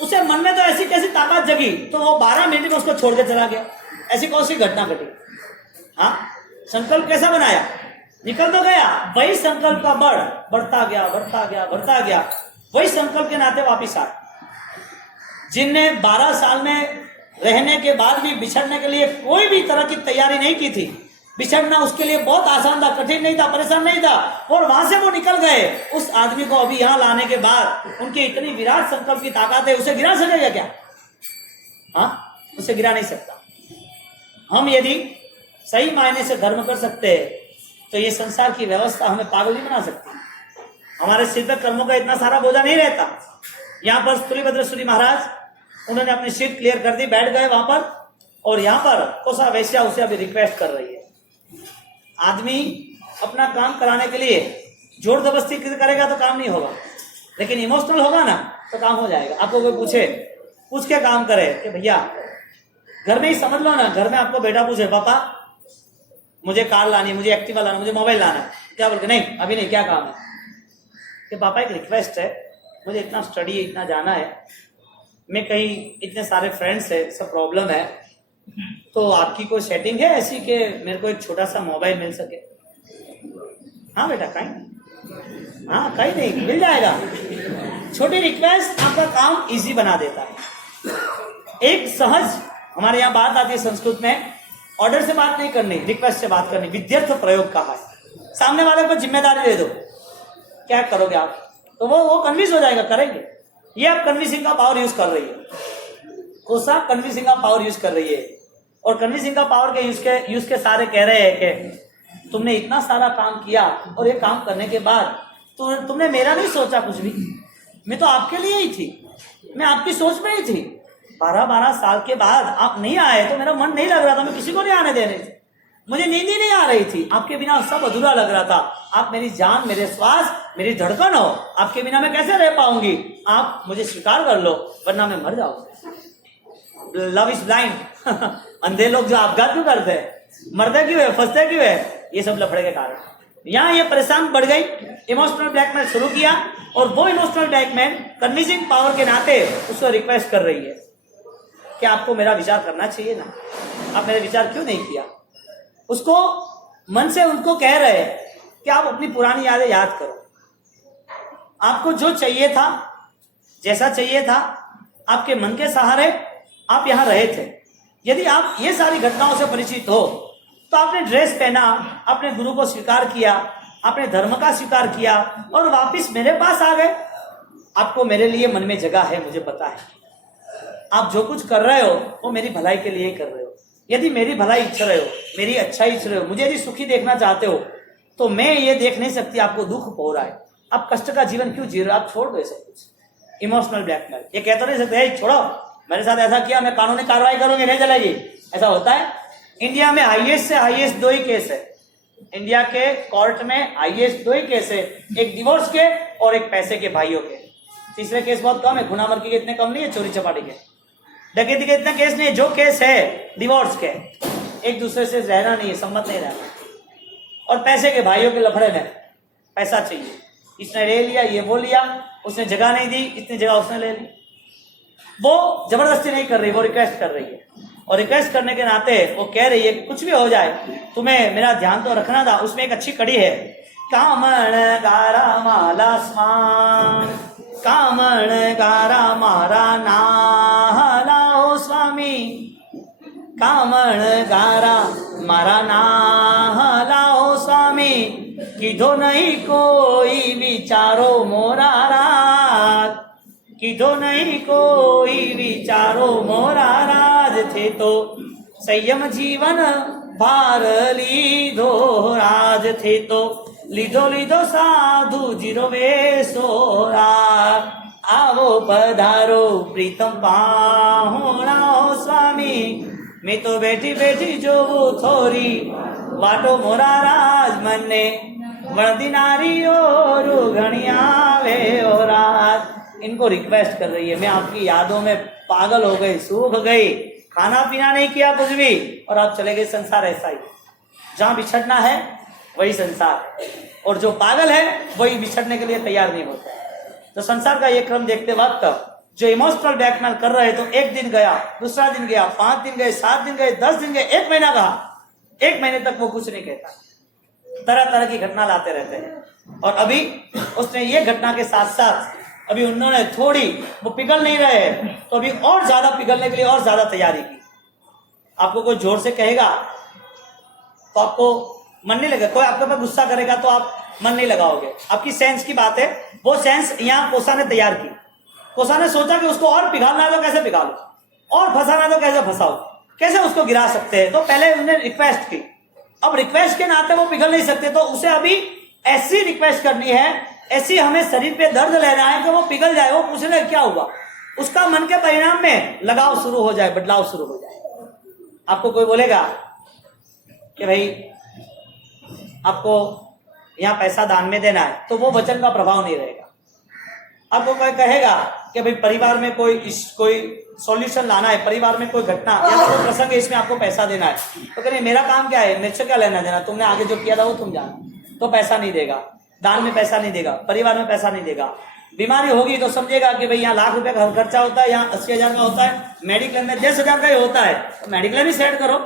उसे मन में तो ऐसी कैसी ताकत जगी तो वो 12 मिनट में उसको छोड़ के चला गया। ऐसी कौन सी घटना घटी? हाँ, संकल्प कैसा बनाया, निकल तो गया, वही संकल्प का बढ़ता गया, बढ़ता गया, बढ़ता गया, वही संकल्प के नाते वापिस आए। जिनने 12 साल में रहने के बाद भी बिछड़ने के लिए कोई भी तरह की तैयारी नहीं की थी, बिछड़ना उसके लिए बहुत आसान था, कठिन नहीं था, परेशान नहीं था, और वहां से वो निकल गए। उस आदमी को अभी यहाँ लाने के बाद उनकी इतनी विराट संकल्प की ताकत है, उसे गिरा सकेगा क्या? हाँ, उसे गिरा नहीं सकता। हम यदि सही मायने से धर्म कर सकते हैं तो ये संसार की व्यवस्था हमें पागल नहीं बना सकती। हमारे सिर पर कर्मों का इतना सारा बोझा नहीं रहता। यहाँ पर तुलिभद्रेश्वरी महाराज, उन्होंने अपनी सीट क्लियर कर दी, बैठ गए वहां पर, और यहाँ पर कोसा वैश्या उसे अभी रिक्वेस्ट कर रही है। आदमी अपना काम कराने के लिए जोर जबरदस्ती करेगा तो काम नहीं होगा, लेकिन इमोशनल होगा ना तो काम हो जाएगा। आपको कोई पूछ के काम करे कि भैया, घर में ही समझ लो ना, घर में आपको बेटा पूछे, पापा मुझे कार लानी, मुझे एक्टिवा लाना, मुझे मोबाइल लाना, क्या बोल के? नहीं, अभी नहीं, क्या काम है? कि पापा एक रिक्वेस्ट है, मुझे इतना स्टडी, इतना जाना है, मैं कहीं, इतने सारे फ्रेंड्स है, सब प्रॉब्लम है, तो आपकी कोई सेटिंग है ऐसी कि मेरे को एक छोटा सा मोबाइल मिल सके? हाँ बेटा, कहीं, हाँ कहीं नहीं, मिल जाएगा। छोटी रिक्वेस्ट आपका काम इजी बना देता है। एक सहज, हमारे यहाँ बात आती है संस्कृत में, ऑर्डर से बात नहीं करनी, रिक्वेस्ट से बात करनी, विद्यर्थ प्रयोग कहा है। सामने वाले को जिम्मेदारी दे दो, क्या करोगे आप, तो वो कन्विंस हो जाएगा, करेंगे। ये आप कन्विंसिंग का पावर यूज कर रही है, कोसा कन्विंसिंग का पावर यूज कर रही है। और कन्विंसिंग का पावर के यूज के सारे कह रहे हैं कि तुमने इतना सारा काम किया, और ये काम करने के बाद तुमने मेरा नहीं सोचा कुछ भी, मैं तो आपके लिए ही थी, मैं आपकी सोच में ही थी। 12-12 साल के बाद आप नहीं आए तो मेरा मन नहीं लग रहा था, मैं किसी को नहीं आने दे रही थी, मुझे नींद ही नहीं आ रही थी, आपके बिना सब अधूरा लग रहा था। आप मेरी जान, मेरे श्वास, मेरी धड़कन हो, आपके बिना मैं कैसे रह पाऊंगी? आप मुझे स्वीकार कर लो, वरना मैं मर जाऊंगा। Love is blind. अंधे लोग जो आपघात क्यों करते हैं, मरते क्यों है, फंसते क्यों है? ये सब लफड़े के कारण। यहाँ ये परेशान बढ़ गई, इमोशनल ब्लैकमेल शुरू किया, और वो इमोशनल ब्लैकमेल कन्विंसिंग पावर के नाते उसको रिक्वेस्ट कर रही है कि आपको मेरा विचार करना चाहिए ना, आप मेरा विचार क्यों नहीं किया? उसको मन से उनको कह रहे हैं कि आप अपनी पुरानी यादें याद करो, आपको जो चाहिए था, जैसा चाहिए था, आपके मन के सहारे आप यहाँ रहे थे। यदि आप ये सारी घटनाओं से परिचित हो तो आपने ड्रेस पहना, आपने गुरु को स्वीकार किया, आपने धर्म का स्वीकार किया, और वापिस मेरे पास आ गए। आपको मेरे लिए मन में जगह है, मुझे पता है। आप जो कुछ कर रहे हो वो मेरी भलाई के लिए ही कर रहे हो। यदि मेरी भलाई इच्छ रहे हो, मेरी अच्छाई इच्छ रहे हो, मुझे यदि सुखी देखना चाहते हो, तो मैं ये देख नहीं सकती आपको दुख हो रहा है, आप कष्ट का जीवन क्यों जी रहे हो, आप छोड़ दो ये सब कुछ। इमोशनल ब्लैकमेल, ये कह तो नहीं सकते छोड़ो, मेरे साथ ऐसा किया, मैं कानूनी कार्रवाई करूंगी, नहीं चलेगी, ऐसा होता है? इंडिया में हाईएस्ट से हाईएस्ट 2 ही केस है। इंडिया के कोर्ट में हाईएस्ट 2 ही केस है, एक डिवोर्स के और एक पैसे के भाइयों के। तीसरे केस बहुत कम है, खुनामर्की के इतने कम नहीं है, चोरी चपाटी के, डकैती के इतने केस नहीं है। जो केस है डिवोर्स के, एक दूसरे से रहना नहीं है, सम्मत नहीं रहना, और पैसे के भाइयों के लफड़े में पैसा चाहिए, इसने ले लिया, ये वो लिया, उसने जगह नहीं दी, इतनी जगह उसने ले ली। वो जबरदस्ती नहीं कर रही, वो रिक्वेस्ट कर रही है, और रिक्वेस्ट करने के नाते वो कह रही है कुछ भी हो जाए, तुम्हें मेरा ध्यान तो रखना था। उसमें एक अच्छी कड़ी है, कामण गारा माला स्वाम, कामण गारा मारा नालाओ स्वामी, कामण गारा मारा नालाओ स्वामी, कीधो नहीं कोई विचारो मोरा राज, कीधो नहीं कोई विचारो मोरा राज, थे तो संयम जीवन भार लीधो राज, थे तो લીધો લીધો સાધુ જીરો વેસોરા, આવો પધારો પ્રીતમ પાહોણાઓ સ્વામી, મેં તો બેઠી બેઠી જોવું થોરી વાટો મોરા રાજ, મને વળતી નારીઓ રૂઘણી આવે ઓ રાત। इनको रिक्वेस्ट कर रही है, मैं आपकी यादों में पागल हो गई, सूख गई, खाना पीना नहीं किया कुछ भी, और आप चले गए। संसार ऐसा ही, जहां बिछड़ना है वही संसार, और जो पागल है वही बिछड़ने के लिए तैयार नहीं होता। तो संसार का ये क्रम देखते वक्त जो इमोशनल ब्लैकमेल कर रहे, तो एक दिन गया, दूसरा दिन गया, 5 दिन गए, 7 दिन गए, 10 दिन गए, 1 महीना कहा, 1 महीने तक वो कुछ नहीं कहता, तरह तरह की घटना लाते रहते हैं। और अभी उसने ये घटना के साथ साथ अभी उन्होंने थोड़ी, वो पिघल नहीं रहे, तो अभी और ज्यादा पिघलने के लिए और ज्यादा तैयारी की। आपको कोई जोर से कहेगा तो आपको मन नहीं लगेगा। कोई आपके ऊपर गुस्सा करेगा तो आप मन नहीं लगाओगे। आपकी सेंस की बात है। वो सेंस यहाँ कोसा ने तैयार की। कोसा ने सोचा कि उसको और पिघालना है तो कैसे पिघालो, और फंसाना है तो कैसे फंसाओ, कैसे उसको गिरा सकते हैं। तो पहले उन्होंने रिक्वेस्ट की। अब रिक्वेस्ट के नाते वो पिघल नहीं सकते, तो उसे अभी ऐसी रिक्वेस्ट करनी है, ऐसी हमें शरीर पे दर्द लेना है कि वो पिघल जाए। वो पूछ रहे क्या हुआ, उसका मन के परिणाम में लगाव शुरू हो जाए, बदलाव शुरू हो जाए। आपको कोई बोलेगा कि भाई आपको यहाँ पैसा दान में देना है, तो वो वचन का प्रभाव नहीं रहेगा। आपको कोई कहेगा कि भाई परिवार में कोई सॉल्यूशन लाना है, परिवार में कोई घटना या कोई प्रसंग है, इसमें आपको पैसा देना है, तो कह रहे मेरा काम क्या है, मेरे से क्या लेना देना, तुमने आगे जो किया था वो तुम जानो। तो पैसा नहीं देगा, दान में पैसा नहीं देगा, परिवार में पैसा नहीं देगा। बीमारी होगी तो समझेगा कि भाई यहाँ लाख रुपए का खर्चा होता है, यहाँ 80,000 का होता है, मेडिक्लेम में 10,000 का ही होता है, तो मेडिक्लेम ही सेट करो,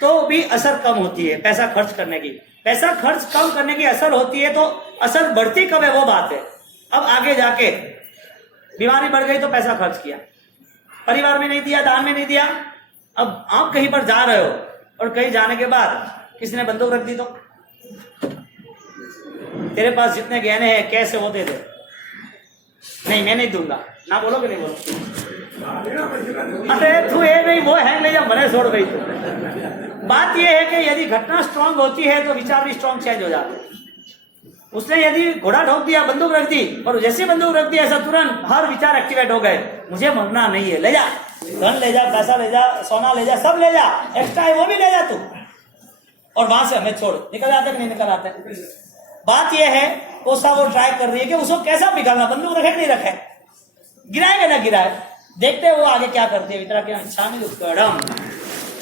तो भी असर कम होती है पैसा खर्च करने की। पैसा खर्च कम करने की असर होती है, तो असर बढ़ती कब है वो बात है। अब आगे जाके बीमारी बढ़ गई तो पैसा खर्च किया, परिवार में नहीं दिया, दान में नहीं दिया। अब आप कहीं पर जा रहे हो और कहीं जाने के बाद किसी ने बंदूक रख दी, तो तेरे पास जितने गहने हैं कैसे वो दे दे, नहीं मैं नहीं दूंगा, ना बोलो कि नहीं बोलो, अरे तू ये नहीं वो है नहीं, मने छोड़ गई। तो बात यह है कि यदि घटना स्ट्रांग होती है तो विचार भी स्ट्रांग चेंज हो जाते हैं। उसने यदि घोड़ा ठोक दिया, बंदूक रख दी, और जैसे बंदूक रख दिया ऐसा तुरंत हर विचार एक्टिवेट हो गए, मुझे मरना नहीं है, ले जा, धन ले जा, पैसा ले जा, सोना ले जा, सब ले जा, एक्स्ट्रा है वो भी ले जा तू, और वहां से हमें छोड़। निकल आते कि नहीं निकल आते। बात यह है कोसा वो ट्राई कर रही है कि उसको कैसा पिघालना, बंदूक रखे नहीं रखे, गिराएगा ना गिराए, देखते हैं वो आगे क्या करती है। इतना क्या इच्छा नहीं कड़म,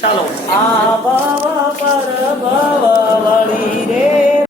चलो आ बाबा पर बाबा वाली रे